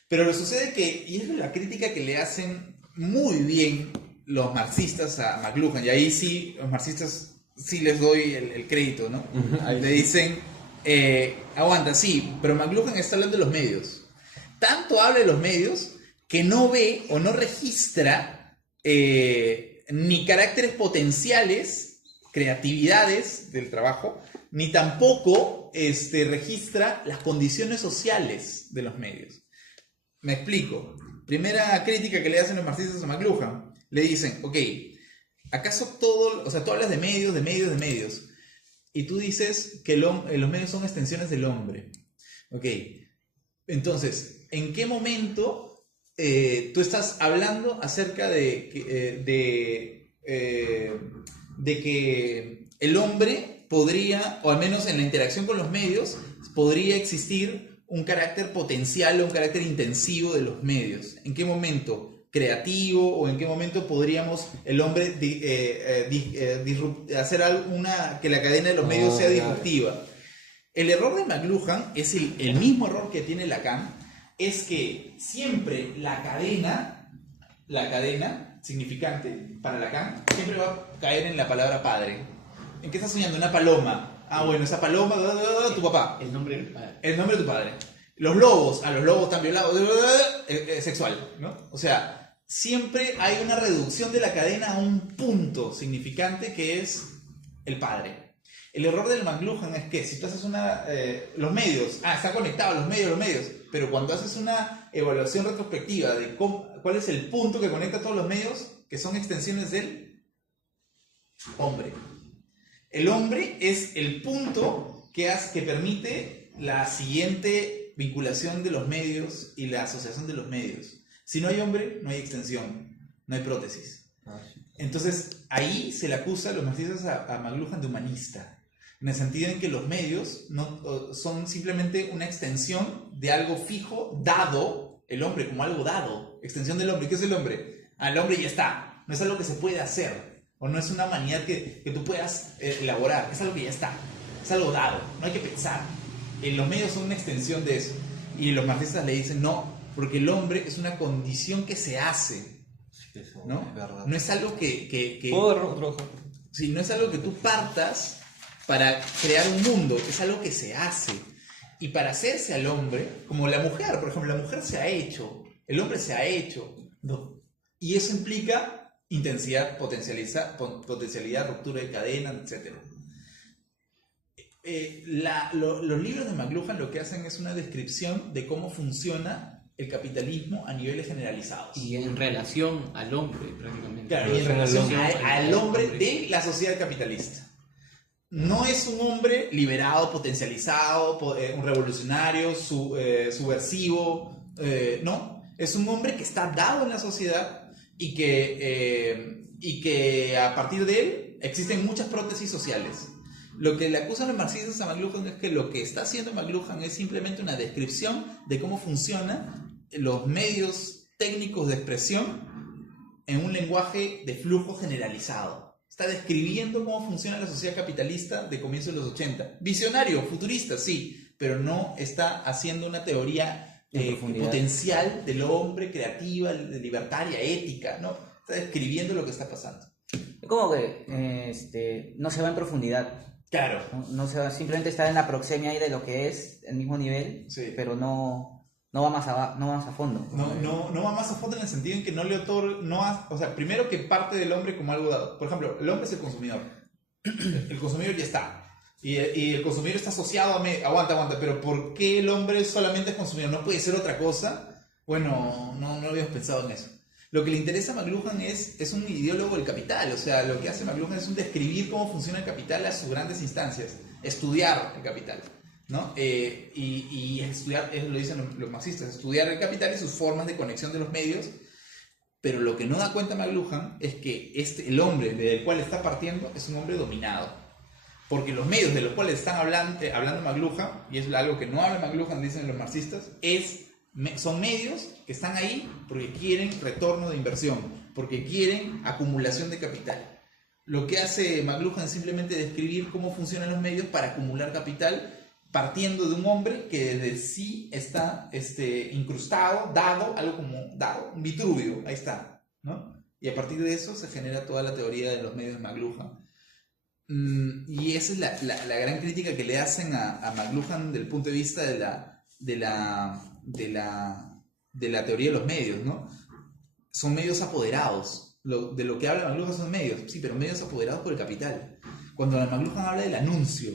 Pero lo sucede que, y es la crítica que le hacen muy bien los marxistas a McLuhan, y ahí sí, los marxistas sí les doy el crédito, ¿no? Ahí Le dicen, aguanta, sí, pero McLuhan está hablando de los medios. Tanto habla de los medios que no ve o no registra ni caracteres potenciales, creatividades del trabajo, ni tampoco registra las condiciones sociales de los medios. Me explico. Primera crítica que le hacen los marxistas a McLuhan. Le dicen, ok, ¿acaso tú hablas de medios? Y tú dices que los medios son extensiones del hombre. Ok, entonces, ¿en qué momento tú estás hablando acerca de que el hombre podría, o al menos en la interacción con los medios, podría existir un carácter potencial o un carácter intensivo de los medios? ¿En qué momento? ¿Creativo? ¿O en qué momento podríamos el hombre hacer que la cadena de los medios sea disruptiva? El error de McLuhan es el mismo error que tiene Lacan, es que siempre la cadena significante para Lacan siempre va a caer en la palabra padre. ¿En qué estás soñando? Una paloma. Ah, bueno, esa paloma, tu papá. El nombre del padre. El nombre de tu padre. Los lobos, los lobos están violados, sexual, ¿no? O sea, siempre hay una reducción de la cadena a un punto significante que es el padre. El error del McLuhan es que si tú haces los medios, están conectados los medios, pero cuando haces una evaluación retrospectiva de cuál es el punto que conecta a todos los medios, que son extensiones del hombre. El hombre es el punto que permite la siguiente vinculación de los medios y la asociación de los medios. Si no hay hombre, no hay extensión, no hay prótesis. Entonces, ahí se le acusa a los marxistas a McLuhan de humanista, en el sentido en que los medios son simplemente una extensión de algo fijo, dado, el hombre como algo dado, extensión del hombre. ¿Qué es el hombre? El hombre ya está, no es algo que se puede hacer, o no es una humanidad que tú puedas elaborar, es algo que ya está, es algo dado, no hay que pensar. Los medios son una extensión de eso, y los marxistas le dicen no, porque el hombre es una condición que se hace, ¿no? No es algo que ¿Puedo dar otro ejemplo? sí, no es algo que tú partas para crear un mundo, es algo que se hace. Y para hacerse al hombre, como la mujer, por ejemplo, la mujer se ha hecho, el hombre se ha hecho, ¿no? Y eso implica intensidad, potencialidad, ruptura de cadena, etc. Los libros de McLuhan lo que hacen es una descripción de cómo funciona el capitalismo a niveles generalizados. Y en relación al hombre, prácticamente. Claro, y en relación al hombre de la sociedad capitalista. No es un hombre liberado, potencializado, un revolucionario, subversivo, no. Es un hombre que está dado en la sociedad y que a partir de él existen muchas prótesis sociales. Lo que le acusan los marxistas a McLuhan es que lo que está haciendo McLuhan es simplemente una descripción de cómo funcionan los medios técnicos de expresión en un lenguaje de flujo generalizado. Está describiendo cómo funciona la sociedad capitalista de comienzos de los 80. Visionario, futurista, sí, pero no está haciendo una teoría potencial del hombre, creativa, libertaria, ética, ¿no? Está describiendo lo que está pasando. Es como que no se va en profundidad. Claro. No se va, simplemente está en la proxemia ahí de lo que es el mismo nivel, sí, pero no va más a fondo. No va más a fondo en el sentido en que no le otorga, o sea, primero que parte del hombre como algo dado. Por ejemplo, el hombre es el consumidor. El consumidor ya está. Y el consumidor está asociado a... Aguanta, pero ¿por qué el hombre solamente es consumidor? ¿No puede ser otra cosa? Bueno, no habíamos pensado en eso. Lo que le interesa a McLuhan es un ideólogo del capital. O sea, lo que hace McLuhan es describir cómo funciona el capital a sus grandes instancias. Estudiar el capital, ¿no? Y estudiar, eso lo dicen los marxistas, estudiar el capital y sus formas de conexión de los medios. Pero lo que no da cuenta McLuhan es que el hombre del cual está partiendo es un hombre dominado. Porque los medios de los cuales están hablando McLuhan, y es algo que no habla McLuhan, dicen los marxistas, son medios que están ahí porque quieren retorno de inversión, porque quieren acumulación de capital. Lo que hace McLuhan es simplemente describir cómo funcionan los medios para acumular capital, partiendo de un hombre que desde sí está incrustado, un Vitruvio, ahí está, ¿no? Y a partir de eso se genera toda la teoría de los medios de McLuhan. Y esa es la gran crítica que le hacen a McLuhan desde el punto de vista de la teoría de los medios, ¿no? Son medios apoderados. De lo que habla McLuhan son medios, sí, pero medios apoderados por el capital. Cuando McLuhan habla del anuncio,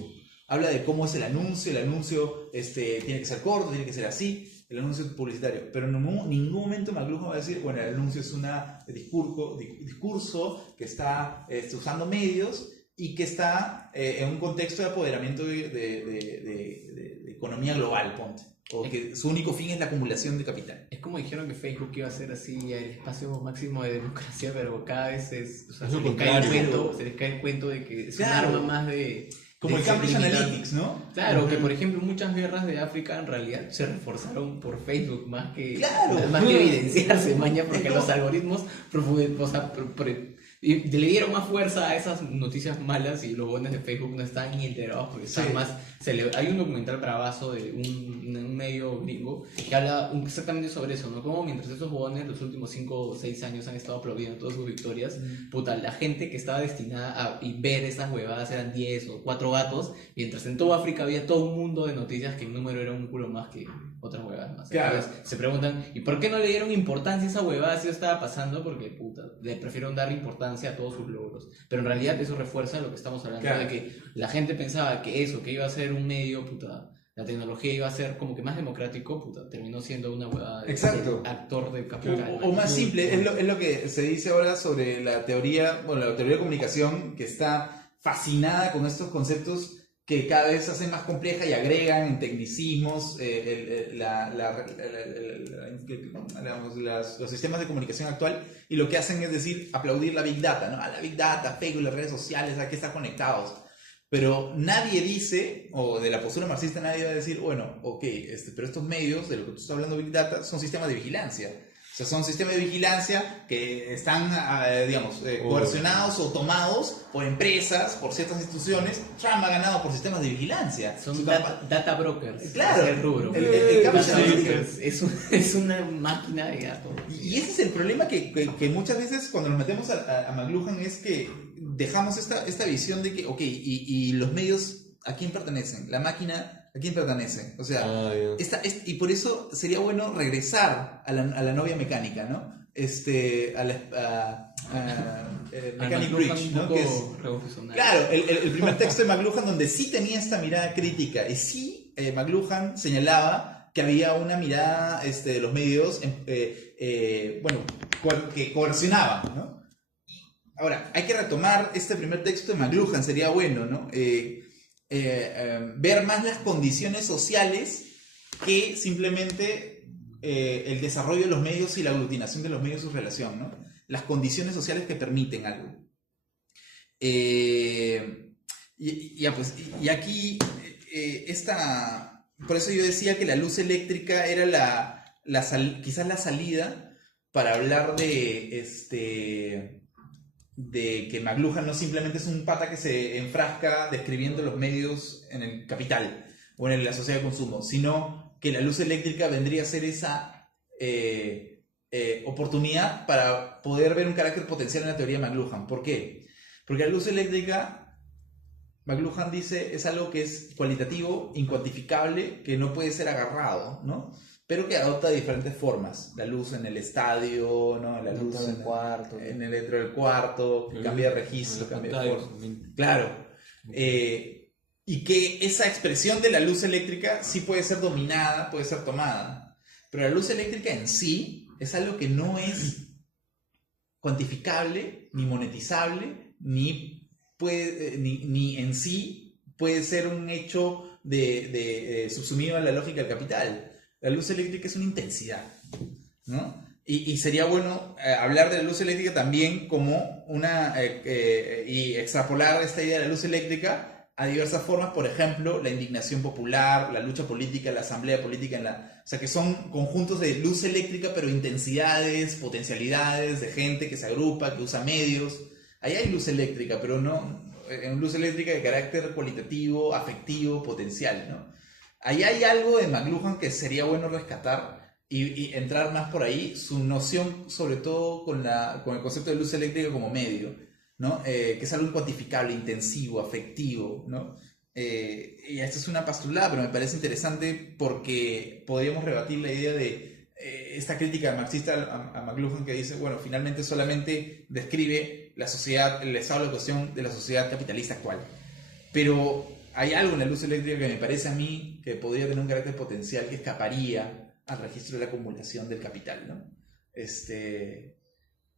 habla de cómo es el anuncio tiene que ser corto, tiene que ser así, el anuncio publicitario, pero en ningún momento McLuhan va a decir, bueno, el anuncio es un discurso que está usando medios y que está en un contexto de apoderamiento de economía global, ponte. O que su único fin es la acumulación de capital. Es como dijeron que Facebook iba a ser así el espacio máximo de democracia, pero cada vez se les cae el cuento de que es un arma más de... Como el Cambridge Analytics, ¿no? Claro, que por ejemplo muchas guerras de África en realidad se reforzaron por Facebook más que evidenciarse, maña, porque los algoritmos y le dieron más fuerza a esas noticias malas y los bonos de Facebook no están ni enterados porque están más... Hay un documental bravazo de un medio gringo que habla exactamente sobre eso, ¿no? Como mientras esos bonos los últimos 5 o 6 años han estado aplaudiendo todas sus victorias, puta, la gente que estaba destinada a ver esas huevadas eran 10 o 4 gatos, mientras en toda África había todo un mundo de noticias que en número era un culo más que otras huevadas más. Claro. Entonces se preguntan, ¿y por qué no le dieron importancia a esa huevada si eso estaba pasando? Porque, puta, le prefirieron dar importancia a todos sus logros. Pero en realidad eso refuerza lo que estamos hablando, claro, de que la gente pensaba que iba a ser un medio, puta, la tecnología iba a ser como que más democrático, puta, terminó siendo una huevada de actor de capital. O más simple, es lo que se dice ahora sobre la teoría de comunicación, que está fascinada con estos conceptos que cada vez se hacen más compleja y agregan en tecnicismos los sistemas de comunicación actual, y lo que hacen es decir, aplaudir la Big Data, ¿no? A la Big Data, Facebook, las redes sociales, a qué están conectados. Pero nadie dice, o de la postura marxista nadie va a decir, bueno, ok, pero estos medios, de lo que tú estás hablando Big Data, son sistemas de vigilancia. O sea, son sistemas de vigilancia que están, coercionados o tomados por empresas, por ciertas instituciones. Trump ha ganado por sistemas de vigilancia. Son data brokers. Claro. Es el rubro. Es una máquina de gato. Y ese es el problema que muchas veces cuando nos metemos a McLuhan es que dejamos esta visión de que, ok, y los medios, ¿a quién pertenecen? La máquina... ¿A quién pertenece? O sea, y por eso sería bueno regresar a la novia mecánica, ¿no? Mechanic Bridge, ¿no? Que es, claro, el primer texto de McLuhan donde sí tenía esta mirada crítica y sí McLuhan señalaba que había una mirada de los medios que coercionaba, ¿no? Ahora, hay que retomar este primer texto de McLuhan, sería bueno, ¿no? Ver más las condiciones sociales que simplemente el desarrollo de los medios y la aglutinación de los medios y su relación, ¿no? Las condiciones sociales que permiten algo. Y aquí, por eso yo decía que la luz eléctrica era quizás la salida para hablar de que McLuhan no simplemente es un pata que se enfrasca describiendo los medios en el capital o en la sociedad de consumo, sino que la luz eléctrica vendría a ser esa oportunidad para poder ver un carácter potencial en la teoría de McLuhan. ¿Por qué? Porque la luz eléctrica, McLuhan dice, es algo que es cualitativo, incuantificable, que no puede ser agarrado, ¿no? Pero que adopta diferentes formas. La luz en el estadio, ¿no? La luz dentro del cuarto. En el dentro del cuarto, que cambia de registro, cambia de forma. Claro. Y que esa expresión de la luz eléctrica sí puede ser dominada, puede ser tomada. Pero la luz eléctrica en sí es algo que no es cuantificable, ni monetizable, ni en sí puede ser un hecho subsumido a la lógica del capital. La luz eléctrica es una intensidad, ¿no? Y sería bueno hablar de la luz eléctrica también como y extrapolar esta idea de la luz eléctrica a diversas formas, por ejemplo, la indignación popular, la lucha política, la asamblea política, o sea, que son conjuntos de luz eléctrica, pero intensidades, potencialidades de gente que se agrupa, que usa medios. Ahí hay luz eléctrica, pero no luz eléctrica de carácter cualitativo, afectivo, potencial, ¿no? Ahí hay algo de McLuhan que sería bueno rescatar y entrar más por ahí, su noción sobre todo con el concepto de luz eléctrica como medio, ¿no? Que es algo incuantificable, intensivo, afectivo, ¿no? Y esta es una postulada, pero me parece interesante porque podríamos rebatir la idea de esta crítica marxista a McLuhan que dice, bueno, finalmente solamente describe la sociedad, el estado de cuestión de la sociedad capitalista actual. Pero hay algo en la luz eléctrica que me parece a mí que podría tener un carácter potencial que escaparía al registro de la acumulación del capital, ¿no?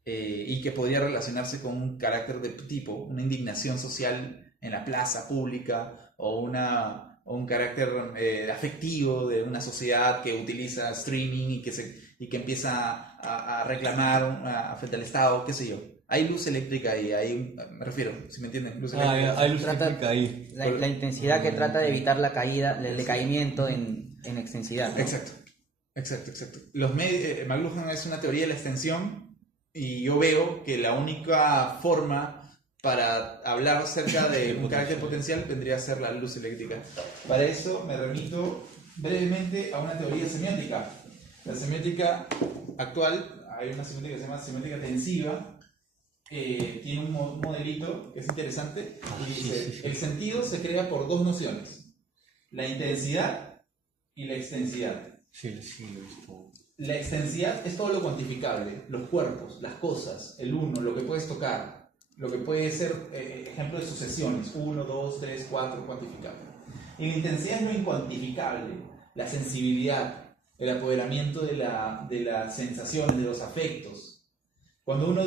Y que podría relacionarse con un carácter de tipo, una indignación social en la plaza pública o un carácter afectivo de una sociedad que utiliza streaming y que empieza a reclamar frente al Estado, qué sé yo. Hay luz eléctrica ahí, me refiero, si me entienden. Luz eléctrica. Hay luz eléctrica ahí. La intensidad que trata de evitar la caída, el decaimiento en extensidad, ¿no? Exacto. McLuhan es una teoría de la extensión y yo veo que la única forma para hablar acerca de un carácter potencial vendría a ser la luz eléctrica. Para eso me remito brevemente a una teoría semiótica. La semiótica actual, hay una semiótica que se llama semiótica tensiva, tiene un modelito que es interesante y dice, el sentido se crea por dos nociones, la intensidad y la extensidad. La extensidad es todo lo cuantificable, los cuerpos, las cosas, el uno, lo que puedes tocar, lo que puede ser ejemplo de sucesiones, 1, 2, 3, 4, cuantificable. Y la intensidad es lo incuantificable, la sensibilidad, el apoderamiento de las sensaciones, de los afectos. Cuando uno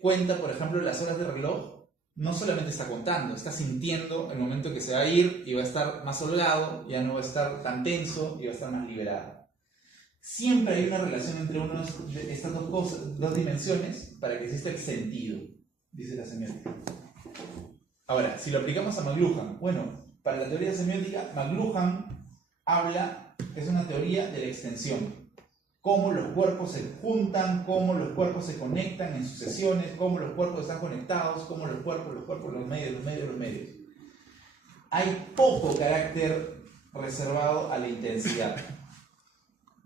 cuenta, por ejemplo, las horas de reloj, no solamente está contando, está sintiendo el momento que se va a ir y va a estar más holgado, ya no va a estar tan tenso y va a estar más liberado. Siempre hay una relación entre estas dos dimensiones para que exista el sentido, dice la semiótica. Ahora, si lo aplicamos a McLuhan, bueno, para la teoría semiótica, McLuhan es una teoría de la extensión. Cómo los cuerpos se juntan, cómo los cuerpos se conectan en sucesiones, cómo los cuerpos están conectados, cómo los cuerpos, los medios. Hay poco carácter reservado a la intensidad.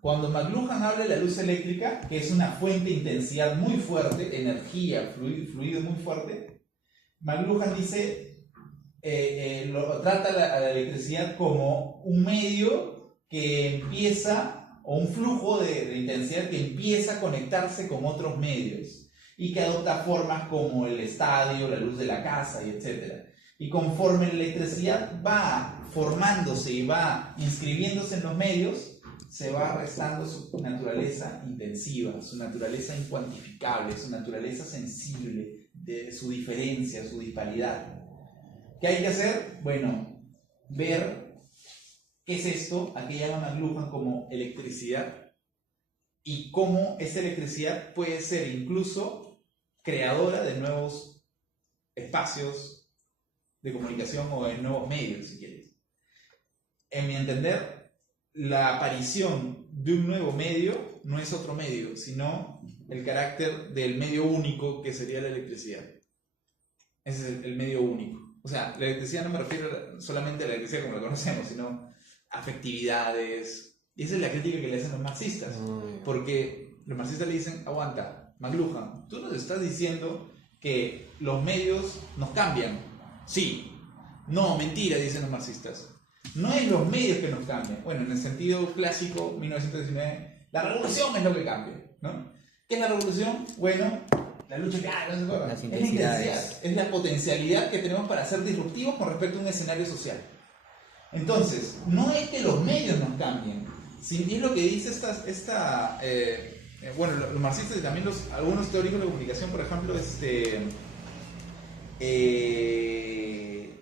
Cuando McLuhan habla de la luz eléctrica, que es una fuente de intensidad muy fuerte, energía, fluido muy fuerte, McLuhan dice, trata a la electricidad como un medio que empieza o un flujo de intensidad que empieza a conectarse con otros medios y que adopta formas como el estadio, la luz de la casa y etc. Y conforme la electricidad va formándose y va inscribiéndose en los medios, se va restando su naturaleza intensiva, su naturaleza incuantificable, su naturaleza sensible, de su diferencia, su disparidad. ¿Qué hay que hacer? Bueno, ver qué es esto, a qué llama McLuhan como electricidad, y cómo esa electricidad puede ser incluso creadora de nuevos espacios de comunicación o de nuevos medios, si quieres. En mi entender, la aparición de un nuevo medio no es otro medio, sino el carácter del medio único que sería la electricidad. Ese es el medio único. O sea, la electricidad no me refiero solamente a la electricidad como la conocemos, sino afectividades. Y esa es la crítica que le hacen los marxistas. Porque los marxistas le dicen, aguanta, McLuhan, tú nos estás diciendo que los medios nos cambian. Sí. No, mentira, dicen los marxistas. No es los medios que nos cambian. Bueno, en el sentido clásico, 1919, la revolución es lo que cambia, ¿no? ¿Qué es la revolución? Bueno, la lucha que hay, no sé, las es la intensidad, es la potencialidad que tenemos para ser disruptivos con respecto a un escenario social. Entonces, no es que los medios nos cambien, sino es lo que dice bueno, los marxistas y también algunos teóricos de la comunicación, por ejemplo,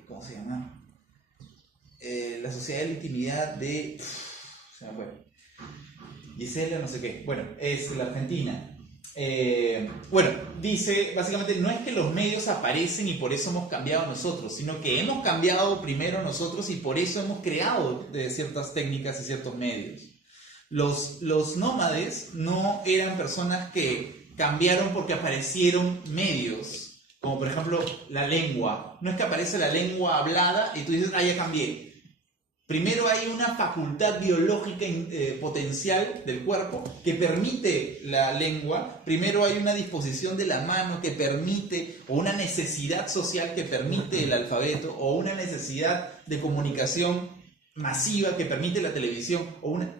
¿cómo se llama? La sociedad de la intimidad de... se me fue. Gisela, no sé qué. Bueno, es la Argentina. Bueno, dice, básicamente, no es que los medios aparecen y por eso hemos cambiado nosotros, sino que hemos cambiado primero nosotros y por eso hemos creado ciertas técnicas y ciertos medios. Los nómades no eran personas que cambiaron porque aparecieron medios, como por ejemplo la lengua. No es que aparece la lengua hablada y tú dices, ah, ya cambié. Primero hay una facultad biológica potencial del cuerpo que permite la lengua. Primero hay una disposición de la mano que permite, o una necesidad social que permite el alfabeto, o una necesidad de comunicación masiva que permite la televisión.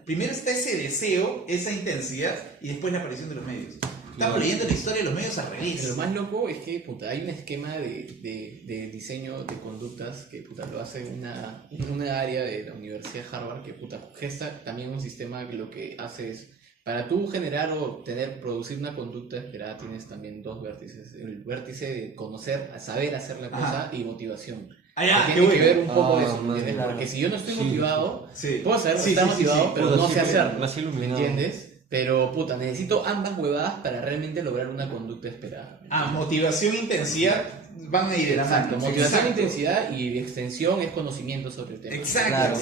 Primero está ese deseo, esa intensidad, y después la aparición de los medios. Estamos leyendo la historia de los medios al revés. Pero lo más loco es que hay un esquema de diseño de conductas que lo hace una área de la Universidad de Harvard que gesta también un sistema que lo que hace es, para tú generar o producir una conducta esperada, tienes también dos vértices. El vértice de conocer, saber hacer la cosa y motivación. Tiene que ver un poco de eso, ¿entiendes? Claro. Porque si yo no estoy motivado, puedo saber que está motivado, pero no sé hacerlo, ¿me entiendes? Pero, necesito ambas huevadas para realmente lograr una conducta esperada. Motivación e intensidad van a ir de la mano. Exacto, motivación e intensidad y extensión es conocimiento sobre el tema. Exacto.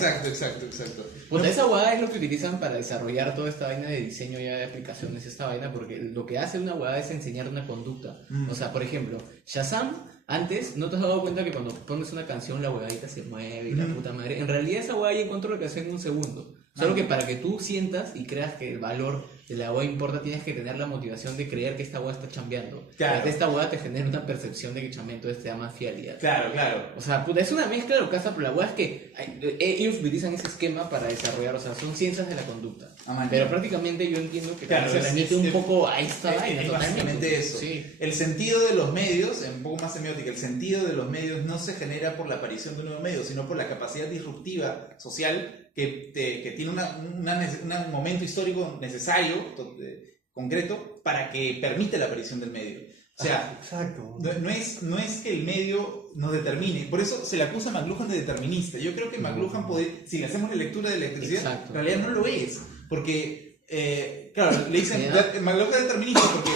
Esa huevada es lo que utilizan para desarrollar toda esta vaina de diseño ya de aplicaciones, esta vaina, porque lo que hace una huevada es enseñar una conducta. O sea, por ejemplo, Shazam, antes, ¿no te has dado cuenta que cuando pones una canción la huevadita se mueve y la puta madre? En realidad esa huevada ya encontró lo que hace en un segundo. Solo que para que tú sientas y creas que el valor de la hueá importa, tienes que tener la motivación de creer que esta hueá está chambeando. Claro. Para que esta hueá te genere una percepción de que chambea, entonces te da más fiabilidad. Claro. O sea, es una mezcla lo que hace, pero la hueá es que ellos utilizan ese esquema para desarrollar, o sea, son ciencias de la conducta. Pero prácticamente yo entiendo que se remite un poco a esta vaina. Es básicamente eso. Sí. El sentido de los medios, un poco más semiótica, el sentido de los medios no se genera por la aparición de un nuevo medio, sino por la capacidad disruptiva social que tiene un momento histórico necesario, concreto, para que permite la aparición del medio. O sea, no es que el medio nos determine. Por eso se le acusa a McLuhan de determinista. Yo creo que McLuhan si le hacemos la lectura de la electricidad, en realidad no lo es. Porque, claro, le dicen, McLuhan es determinista porque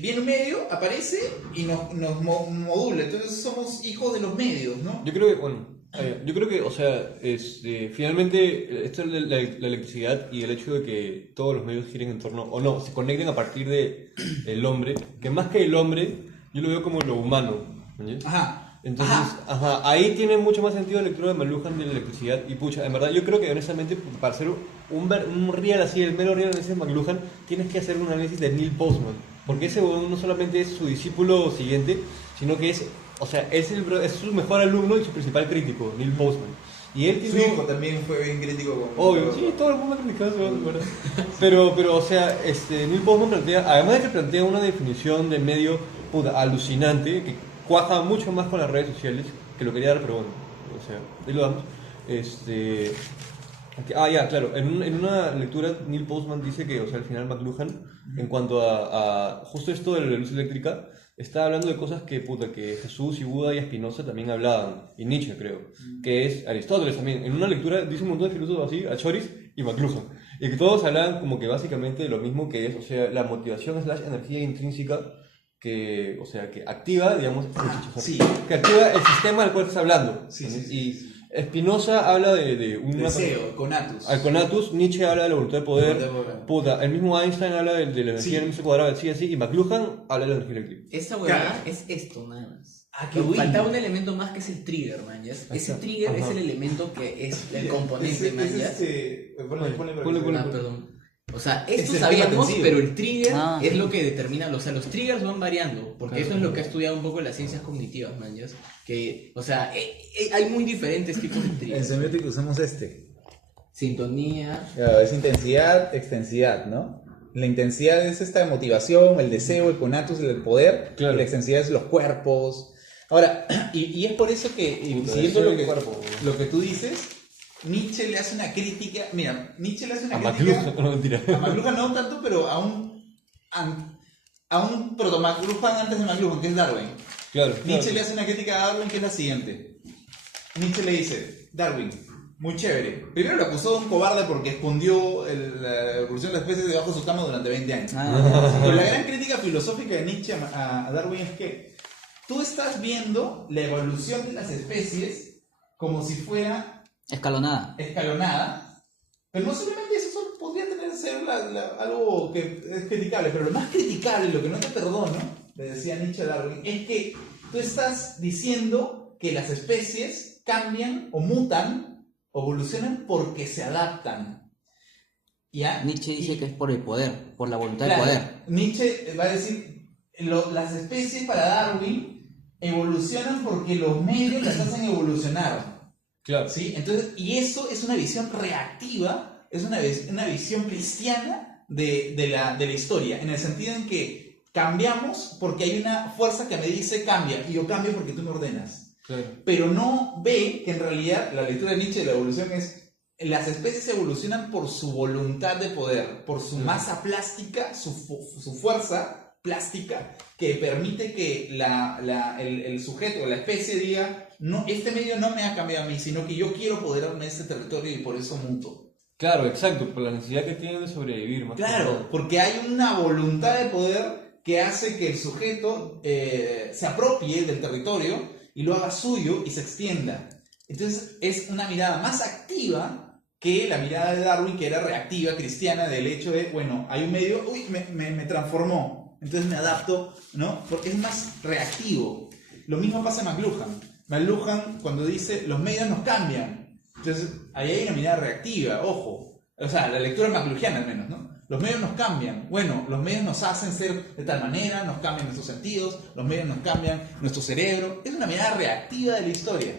viene un medio, aparece y nos modula. Entonces somos hijos de los medios, ¿no? Yo creo que, o sea, finalmente, esto es la electricidad y el hecho de que todos los medios giren en torno, o no, se conecten a partir del hombre, que más que el hombre, yo lo veo como lo humano. ¿Entiendes? Entonces, ahí tiene mucho más sentido la lectura de McLuhan de la electricidad. Y pucha, en verdad, yo creo que honestamente, para hacer un real así, el mero real análisis de McLuhan, tienes que hacer un análisis de Neil Postman. Porque ese no solamente es su discípulo siguiente, sino que es su mejor alumno y su principal crítico, Neil Postman. Y él Su hijo también fue bien crítico con... Obvio, sí, todo el mundo criticaba eso, ¿verdad? Pero, o sea, Neil Postman plantea, además de que plantea una definición de medio alucinante, que cuaja mucho más con las redes sociales, que lo quería dar, pero bueno, o sea, ahí lo damos. Ya, claro, en una lectura Neil Postman dice que, o sea, al final McLuhan, en cuanto a justo esto de la luz eléctrica, está hablando de cosas que Jesús y Buda y Spinoza también hablaban, y Nietzsche creo, que es Aristóteles también. En una lectura dice un montón de filósofos así, a Choris y McLuhan, y que todos hablaban como que básicamente de lo mismo que es, o sea, la motivación / energía intrínseca que, o sea, que activa, digamos, sí. que activa el sistema del cual estás hablando. Sí. Y Spinoza habla de un deseo, conatus. Al conatus, Nietzsche habla de la voluntad de poder. El mismo Einstein habla de la energía en el cuadrado, así, y McLuhan habla de la energía eléctrica. Esa huevada es esto, nada más. Qué bueno. Faltaba un elemento más que es el trigger, man. Ese trigger es el elemento que es el componente, man. Perdón. O sea, esto sabíamos, pero el trigger es lo que determina, o sea, los triggers van variando, porque eso es lo que ha estudiado un poco las ciencias cognitivas, man, que, o sea, hay muy diferentes tipos de triggers. En semiótica usamos sintonía. Es intensidad, extensidad, ¿no? La intensidad es esta motivación, el deseo, el conatus, el poder, claro. Y la extensidad es los cuerpos. Ahora, y es por eso que, siguiendo lo que tú dices, Nietzsche le hace una crítica, Nietzsche le hace una crítica no, mentira. a McLuhan no tanto, pero a un proto-McLuhan antes de McLuhan, que es Darwin. Claro. Nietzsche le hace una crítica a Darwin que es la siguiente. Nietzsche le dice, Darwin, muy chévere. Primero lo acusó de un cobarde porque escondió la evolución de las especies debajo de su cama durante 20 años. Pero la gran crítica filosófica de Nietzsche a Darwin es que tú estás viendo la evolución de las especies como si fuera escalonada, pero no solamente eso podría ser algo que es criticable, pero lo más criticable, lo que no te perdono, le decía Nietzsche a Darwin, es que tú estás diciendo que las especies cambian o mutan, evolucionan porque se adaptan. ¿Ya? Nietzsche dice que es por el poder, por la voluntad Claro, de poder. Nietzsche va a decir, las especies para Darwin evolucionan porque los medios las hacen evolucionar. Claro. ¿Sí? Entonces, y eso es una visión reactiva, es una visión cristiana de la historia, en el sentido en que cambiamos porque hay una fuerza que me dice cambia, y yo cambio porque tú me ordenas. Claro. Pero no ve que en realidad la lectura de Nietzsche de la evolución es, las especies evolucionan por su voluntad de poder, por su masa plástica, su fuerza plástica, que permite que el sujeto o la especie diga, no, este medio no me ha cambiado a mí, sino que yo quiero apoderarme de este territorio y por eso muto. Claro, exacto, por la necesidad que tienen de sobrevivir. Más claro, porque hay una voluntad de poder que hace que el sujeto se apropie del territorio y lo haga suyo y se extienda. Entonces es una mirada más activa que la mirada de Darwin, que era reactiva, cristiana, del hecho de, bueno, hay un medio, uy, me transformó, entonces me adapto, ¿no? Porque es más reactivo. Lo mismo pasa en McLuhan. McLuhan, cuando dice, los medios nos cambian, entonces ahí hay una mirada reactiva, ojo. O sea, la lectura McLuhiana al menos, ¿no? Los medios nos cambian. Bueno, los medios nos hacen ser de tal manera, nos cambian nuestros sentidos, los medios nos cambian nuestro cerebro. Es una mirada reactiva de la historia.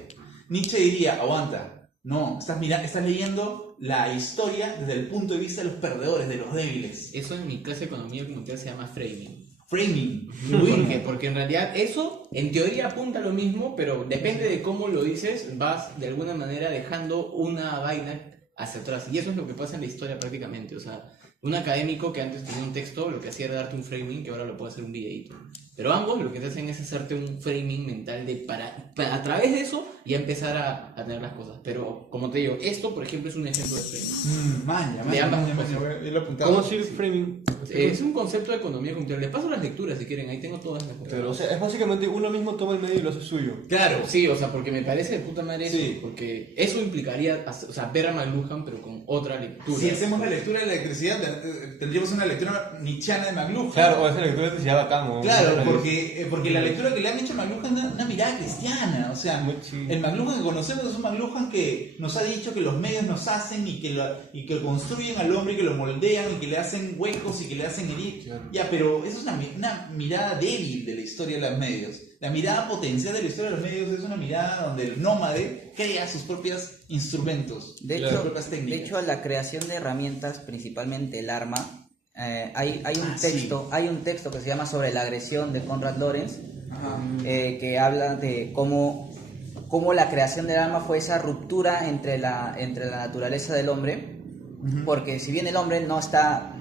Nietzsche diría, aguanta, no, estás leyendo la historia desde el punto de vista de los perdedores, de los débiles. Eso en mi clase de economía comunitaria se llama framing. Framing. ¿Por qué? Porque en realidad eso en teoría apunta a lo mismo, pero depende de cómo lo dices, vas de alguna manera dejando una vaina hacia atrás. Y eso es lo que pasa en la historia prácticamente. O sea, un académico que antes tenía un texto, lo que hacía era darte un framing, que ahora lo puede hacer un videíto. Pero ambos lo que te hacen es hacerte un framing mental para a través de eso ya empezar a tener las cosas. Pero como te digo, esto por ejemplo es un ejemplo de framing. De ambas cosas. ¿Cómo decir framing? Es un concepto de economía cognitiva. Les paso las lecturas si quieren, ahí tengo todas las cosas. Pero, o sea, es básicamente uno mismo toma el medio y lo hace suyo. Claro. Sí, o sea, porque me parece de puta madre eso, Sí. porque eso implicaría, o sea, ver a McLuhan pero con otra lectura. Si hacemos la lectura de la electricidad, tendríamos una lectura nietzscheana de McLuhan. Claro, o esa lectura se llama bacán, ¿no? Claro, porque la lectura que le han hecho a McLuhan es una mirada cristiana. O sea, el McLuhan que conocemos es un McLuhan que nos ha dicho que los medios nos hacen y que construyen al hombre y que lo moldean y que le hacen huecos y que le hacen herir. Claro. Ya, pero eso es una mirada débil de la historia de los medios. la mirada potencial de la historia de los medios es una mirada donde el nómade crea sus propios instrumentos, De sus hecho, propias de técnicas. hecho, la creación de herramientas, principalmente el arma, hay un texto que se llama Sobre la agresión de Konrad Lorenz, que habla de cómo la creación del arma fue esa ruptura entre la naturaleza del hombre, porque si bien el hombre no está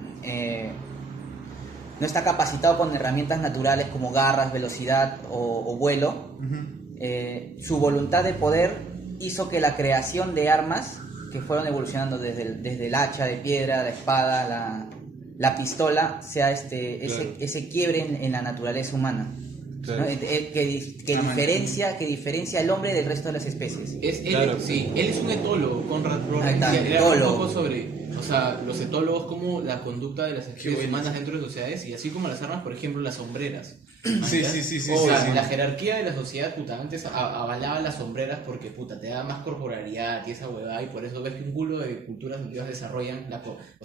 capacitado con herramientas naturales como garras, velocidad o vuelo, su voluntad de poder hizo que la creación de armas que fueron evolucionando desde el hacha de piedra, la espada, la pistola, sea ese quiebre en la naturaleza humana. Claro. ¿No? Que diferencia al hombre del resto de las especies. Sí, él es un etólogo, Konrad Ahí Lorenz. está, Y él habla etólogo. un poco sobre, o sea, los etólogos como la conducta de las especies humanas dentro de sociedades, y así como las armas, por ejemplo, las sombreras. Sí. O sea, la jerarquía de la sociedad, puta, antes avalaba las sombreras porque, puta, te da más corporalidad y esa huevada, y por eso ves que un culo de culturas antiguas desarrollan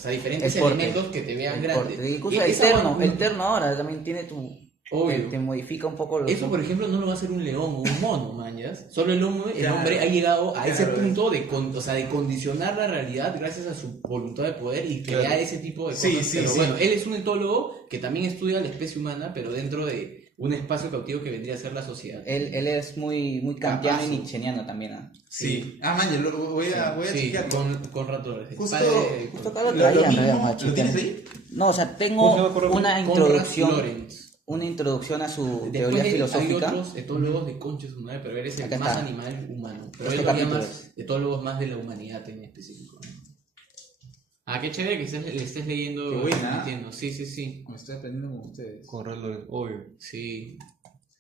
diferentes El porte. elementos que te vean grande. Incluso Y el terno ahora también tiene Obvio. te modifica un poco los... Eso, por ejemplo, no lo va a hacer un león o un mono, mañas. Solo el hombre ha llegado a ese Claro. punto de condicionar la realidad gracias a su voluntad de poder y crear ese tipo de cosas. Pero bueno, él es un etólogo que también estudia la especie humana, pero dentro de un espacio cautivo que vendría a ser la sociedad. Él es muy kantiano y Capazo. nietzscheano también, ¿ah? Sí. Man, yo voy a chequearlo. con Ratores. Justo acá lo lo traía, mismo, vamos a ¿lo chequear. tienes ahí? No, o sea, ¿Cómo tengo se llama, por favor? una introducción Lorenz. a su Después teoría hay filosófica. otros etólogos de concha su madre, pero él es el Acá más está. animal humano. Pero Este él lo capítulo llama etólogos más de la humanidad en específico. Ah, qué chévere que le estés leyendo. Qué buena. Entiendo. Sí. Me estoy aprendiendo con ustedes. Konrad Lorenz, obvio. Sí.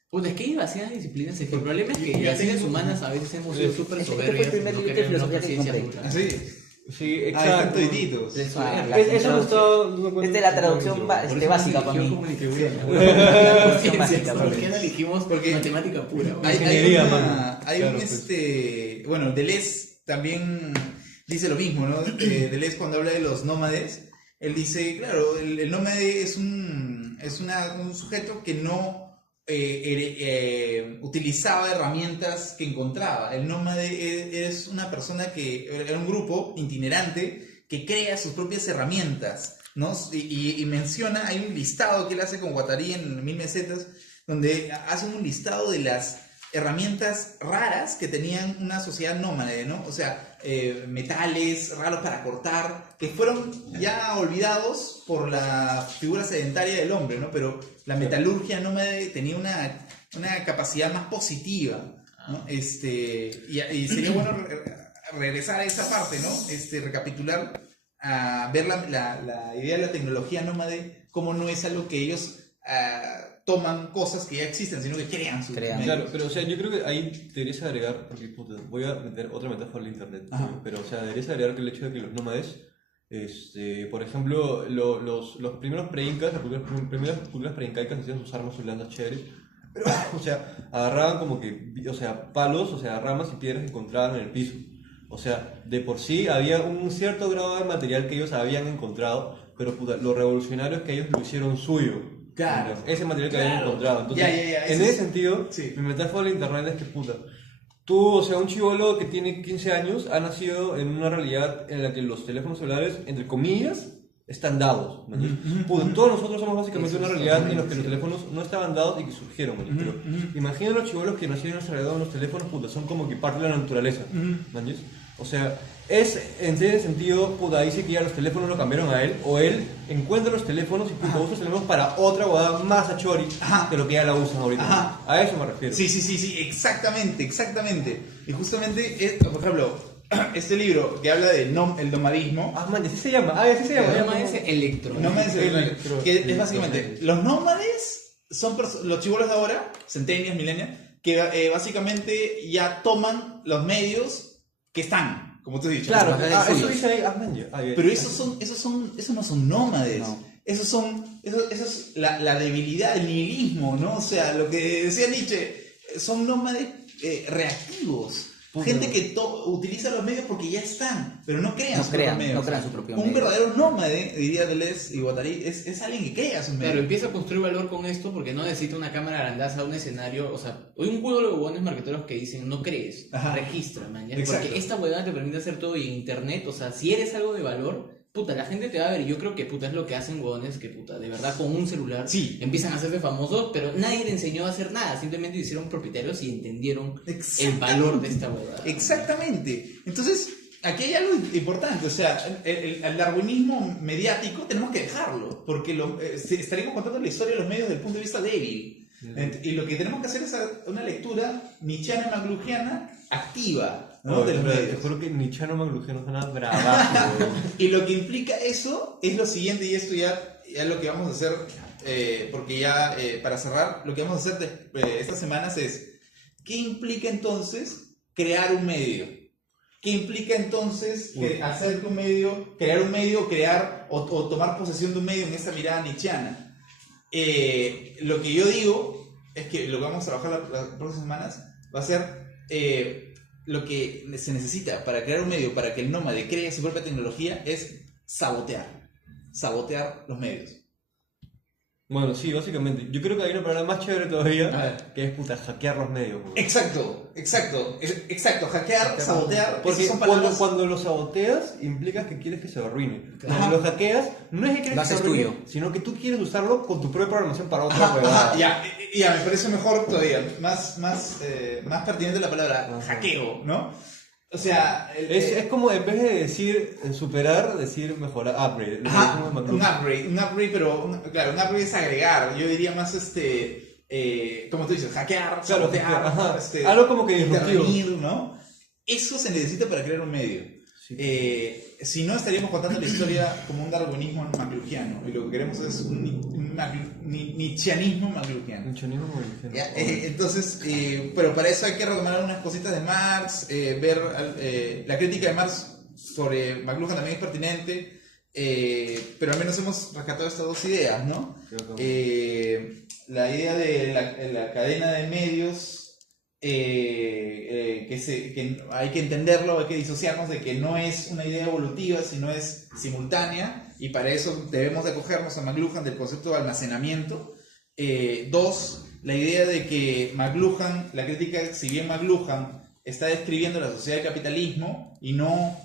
Puta, es que hay demasiadas disciplinas. El problema es que Ya las ciencias tengo- humanas a veces hemos sido súper Este fue el soberbias. primer y no libro de queremos filosofía otra que ciencia compré. pura. ¿Sí? Sí, Están exacto. todititos. Eso me gustaba. Esta es la traducción Por básica eso para eligió mí. comunicación. La traducción básica para ¿Por mí. qué no elegimos Porque- matemática pura? güey? Hay Ingeniería, una- mano. hay Claro, un bueno, Deleuze también dice lo mismo, ¿no? Deleuze cuando habla de los nómades, él dice, claro, el nómade es un sujeto que no utilizaba herramientas que encontraba. El nómade es una persona era un grupo itinerante que crea sus propias herramientas, ¿no? Y menciona, hay un listado que él hace con Guattari en 1000 mesetas, donde hace un listado de las herramientas raras que tenían una sociedad nómade, ¿no? O sea, metales raros para cortar, que fueron ya olvidados por la figura sedentaria del hombre, ¿no? Pero la metalurgia nómade tenía una capacidad más positiva, ¿no? Y sería bueno regresar a esa parte, ¿no? Recapitular, a ver la idea de la tecnología nómade, como no es algo que ellos toman cosas que ya existen, sino que crean sus medios. Claro, pero o sea, yo creo que ahí deberías agregar, porque puta, voy a meter otra metáfora al internet, Ajá. pero o sea, deberías agregar que el hecho de que los nómades, por ejemplo, los primeros pre-incas, las primeras culturas pre-incaicas hacían sus armas blandas chéveres, pero, o sea, agarraban como que, o sea, palos, o sea, ramas y piedras que encontraban en el piso. O sea, de por sí había un cierto grado de material que ellos habían encontrado, pero puta, lo revolucionario es que ellos lo hicieron suyo. Claro. Ese material que habían encontrado. Entonces, Ya, en ese sentido, sí. mi metáfora de internet es que puta. Tú, o sea, un chibolo que tiene 15 años ha nacido en una realidad en la que los teléfonos celulares, entre comillas, están dados. ¿me entiendes? Puta, todos nosotros somos básicamente una realidad en la que los teléfonos no estaban dados y que surgieron. ¿me entiendes? Pero imagina los chibolos que nacieron en esa realidad donde los teléfonos, puta, son como que parte de la naturaleza. ¿me entiendes? O sea, en ese sentido, puta, dice que ya los teléfonos lo cambiaron a él, o él encuentra los teléfonos y puta, usa los teléfonos para otra guada más achori de lo que ya la usan ahorita. Ajá. A eso me refiero. Sí, exactamente. Y justamente, por ejemplo, este libro que habla de el nomadismo, Ah, man, así se llama. Ah, así se llama. Se llama ese electro. que es básicamente, los nómades son los chibolos de ahora, centenias, milenias, que básicamente ya toman los medios que están, como tú has dicho. Claro, los eso suyos. dice ahí. Ah, man, ya. Ah, ya. Pero esos no son nómades. No. Eso es la debilidad, el nihilismo, ¿no? O sea, lo que decía Nietzsche, son nómades reactivos. Gente que utiliza los medios porque ya están, pero no crean sus propios medios. No crean su propio medio. Un verdadero nómade, diría Deleuze y Guattari, es alguien que crea sus medios. Claro, empieza a construir valor con esto porque no necesita una cámara grandaza, un escenario. O sea, hay un juego de huevones marqueteros que dicen no crees, registra, man. ¿Ya? Porque esta huevada te permite hacer todo y en internet, o sea, si eres algo de valor, puta, la gente te va a ver. Y yo creo que puta es lo que hacen huevones que puta, de verdad con un celular empiezan a hacerse famosos, pero nadie le enseñó a hacer nada, simplemente hicieron propietarios y entendieron el valor de esta huevada. Exactamente. Entonces, aquí hay algo importante, o sea, el darwinismo mediático tenemos que dejarlo, porque estaríamos contando la historia de los medios desde el punto de vista débil. Y lo que tenemos que hacer es una lectura nietzscheana y McLuhaniana activa. ¿No? De los medios. Te juro que Nietzscheano McLuhaniano suena bravazo. Y lo que implica eso es lo siguiente, y esto ya lo que vamos a hacer, porque ya para cerrar, lo que vamos a hacer estas semanas es, ¿qué implica entonces crear un medio? ¿Qué implica entonces hacer que un medio, crear un medio, o tomar posesión de un medio en esa mirada nietzscheana? Lo que yo digo es que lo que vamos a trabajar las próximas semanas va a ser lo que se necesita para crear un medio, para que el nómade cree su propia tecnología, es sabotear los medios. Bueno, sí, básicamente. Yo creo que hay una palabra más chévere todavía, que es puta, hackear los medios. Güey. Exacto. Hackear, sabotear. Porque son palabras... cuando lo saboteas, implica que quieres que se arruine. Cuando lo hackeas, no es que quieres que se arruine, sino que tú quieres usarlo con tu propia programación para otra huevada. Ya, me parece mejor todavía. Más pertinente la palabra hackeo, ¿no? O sea, es como en vez de decir superar, decir mejorar, upgrade. Un upgrade, pero claro, un upgrade es agregar. Yo diría más como tú dices, hackear, sabotear, algo como que disruptivo, ¿no? Eso se necesita para crear un medio. Si no, estaríamos contando la historia como un darwinismo McLuhaniano, y lo que queremos es un nietzscheanismo McLuhaniano. Entonces, pero para eso hay que retomar algunas cositas de Marx, ver la crítica de Marx sobre McLuhan también es pertinente, pero al menos hemos rescatado estas dos ideas, ¿no? La idea de la cadena de medios, que hay que entenderlo, hay que disociarnos de que no es una idea evolutiva, sino es simultánea, y para eso debemos de acogernos a McLuhan del concepto de almacenamiento. Dos, la idea de que McLuhan, la crítica, si bien McLuhan está describiendo la sociedad del capitalismo y no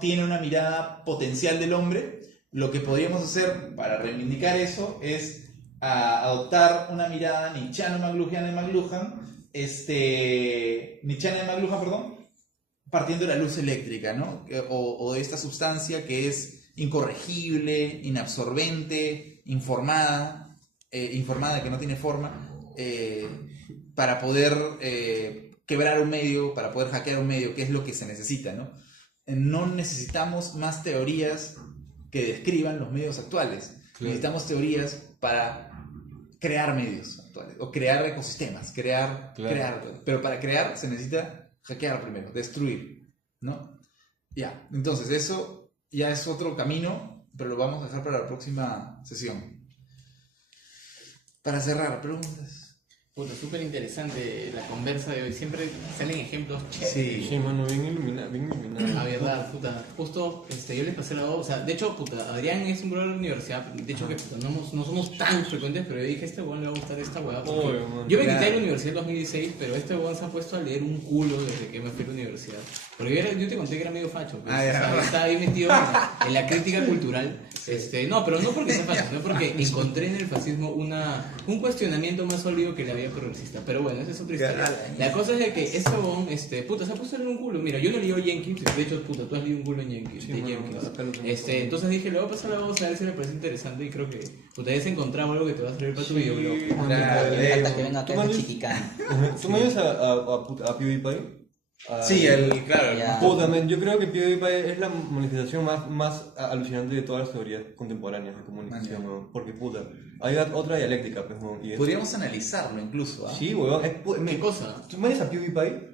tiene una mirada potencial del hombre, lo que podríamos hacer para reivindicar eso es adoptar una mirada nietzscheano-McLuhaniana de McLuhan, partiendo de la luz eléctrica, ¿no? O de esta sustancia que es incorregible, inabsorbente, informada, que no tiene forma, para poder quebrar un medio, para poder hackear un medio, que es lo que se necesita, ¿no? No necesitamos más teorías que describan los medios actuales. Claro. Necesitamos teorías para crear medios actuales, o crear ecosistemas, crear, pero para crear se necesita hackear primero, destruir, ¿no? Ya, entonces eso ya es otro camino, pero lo vamos a dejar para la próxima sesión. Para cerrar, preguntas. Puta, súper interesante la conversa de hoy. Siempre salen ejemplos chéveres. Sí, mano, bien iluminado. La verdad, puta. Justo yo les pasé la voz. O sea, de hecho, puta, Adrián es un brother de la universidad. De hecho, que puta, no somos tan frecuentes, pero yo dije, este weón le va a gustar esta weá. Yo me quité de la universidad en 2016, pero este weón se ha puesto a leer un culo desde que me fui a la universidad. Porque yo te conté que era medio facho. Pues, estaba bien metido en la crítica cultural. No, pero no porque sea facho, sino porque encontré en el fascismo un cuestionamiento más sólido que la vida progresista. Pero bueno, esa es otra historia. La cosa es de que este bon, puta, se ha puesto a leer un culo. Mira, yo no leí Jenkins, de hecho, puta, tú has leído un culo en Jenkins. Entonces dije, le voy a pasar la voz a ver si me parece interesante, y creo que puta, hayas encontrado algo que te va a servir para tu videoblog. Falta que venga acá ese chiquicán. ¿Tú me ves a PewDiePie? Sí, claro. Puta, yo creo que PewDiePie es la manifestación más alucinante de todas las teorías contemporáneas de comunicación, ¿no? Porque puta, hay otra dialéctica, pues, ¿no? Podríamos analizarlo incluso, ¿eh? Sí, weón. ¿Qué cosa? ¿Tú me ves a PewDiePie?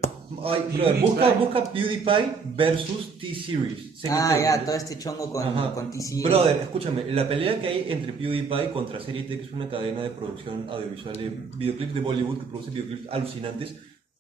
Busca PewDiePie versus T-Series. Ya, todo este chongo con T-Series. Brother, escúchame, la pelea que hay entre PewDiePie contra Serie T, que es una cadena de producción audiovisual de videoclips de Bollywood que produce videoclips alucinantes,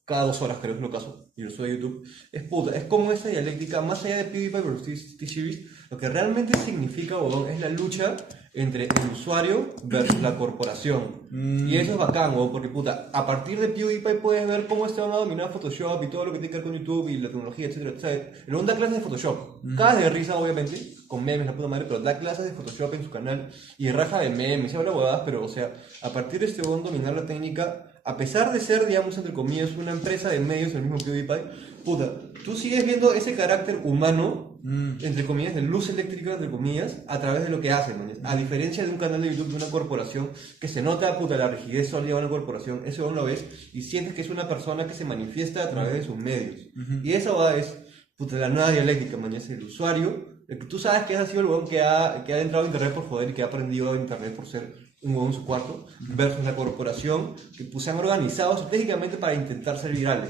cada 2 horas creo es lo caso, y lo sube a YouTube, es puta, es como esa dialéctica, más allá de PewDiePie versus TCB, lo que realmente significa, huevón, es la lucha entre el usuario versus la corporación. Y eso es bacán, huevón, porque puta, a partir de PewDiePie puedes ver cómo se van a dominar Photoshop y todo lo que tiene que ver con YouTube y la tecnología, etcétera. O sea, el huevón da clases de Photoshop, cagas de risa obviamente, con memes, la puta madre, pero da clases de Photoshop en su canal y raja de memes, y habla huevadas, pero o sea, a partir de este huevón dominar la técnica, a pesar de ser, digamos, entre comillas, una empresa de medios, el mismo PewDiePie, puta, tú sigues viendo ese carácter humano, entre comillas, de luz eléctrica, entre comillas, a través de lo que hacen, ¿no? A diferencia de un canal de YouTube de una corporación, que se nota, puta, la rigidez sólida de una corporación, eso aún lo ves, y sientes que es una persona que se manifiesta a través de sus medios. Y eso va, es, puta, la nueva dialéctica, man, es el usuario, el que tú sabes que ha sido el huevón que ha entrado a internet por joder y que ha aprendido a internet por ser un huevón en su cuarto, versus la corporación, que pues, se han organizado estratégicamente para intentar ser virales.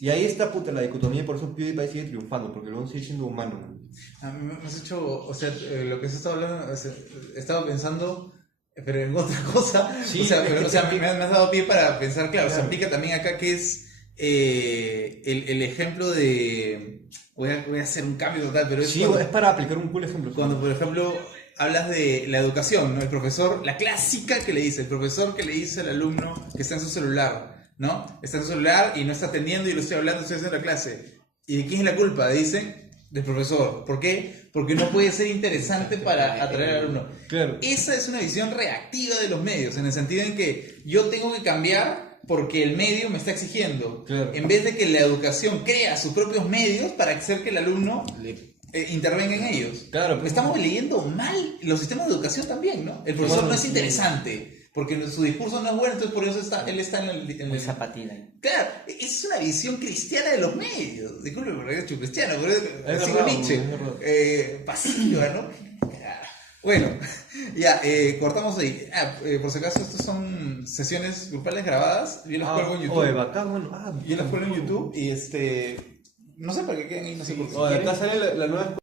Y ahí está, puta, la dicotomía, y por eso PewDiePie sigue triunfando, porque el huevón sigue siendo humano. A mí me has hecho, o sea, lo que se está hablando, o sea, estaba pensando, pero en otra cosa. Sí, o sea, es que me has dado pie para pensar, claro, se aplica también acá que es el ejemplo de. Voy a hacer un cambio total, pero es. Sí, es para aplicar un cool ejemplo. Cuando, por ejemplo, hablas de la educación, ¿no? El profesor, la clásica que le dice, el profesor que le dice al alumno que está en su celular, ¿no? Está en su celular y no está atendiendo y lo estoy hablando, estoy haciendo la clase. ¿Y de quién es la culpa? Dicen, del profesor. ¿Por qué? Porque no puede ser interesante para atraer al alumno. Claro. Esa es una visión reactiva de los medios, en el sentido en que yo tengo que cambiar porque el medio me está exigiendo. Claro. En vez de que la educación crea sus propios medios para hacer que el alumno intervenga en ellos. Claro, pues, Estamos leyendo mal los sistemas de educación también, ¿no? El profesor no es interesante, porque su discurso no es bueno, entonces por eso él está en Muy el... zapatina. Claro, es una visión cristiana de los medios. Disculpe por haber hecho cristiano, pero Es sigo verdad, Nietzsche. es verdad. Pasiva, ¿no? Bueno, ya, cortamos ahí. Por si acaso, estas son sesiones grupales grabadas. Yo las cuelgo en YouTube. Oye, bacán, bueno. Yo las cuelgo en YouTube y no sé para qué queden ahí, no sé por qué. Oye, acá sale la nueva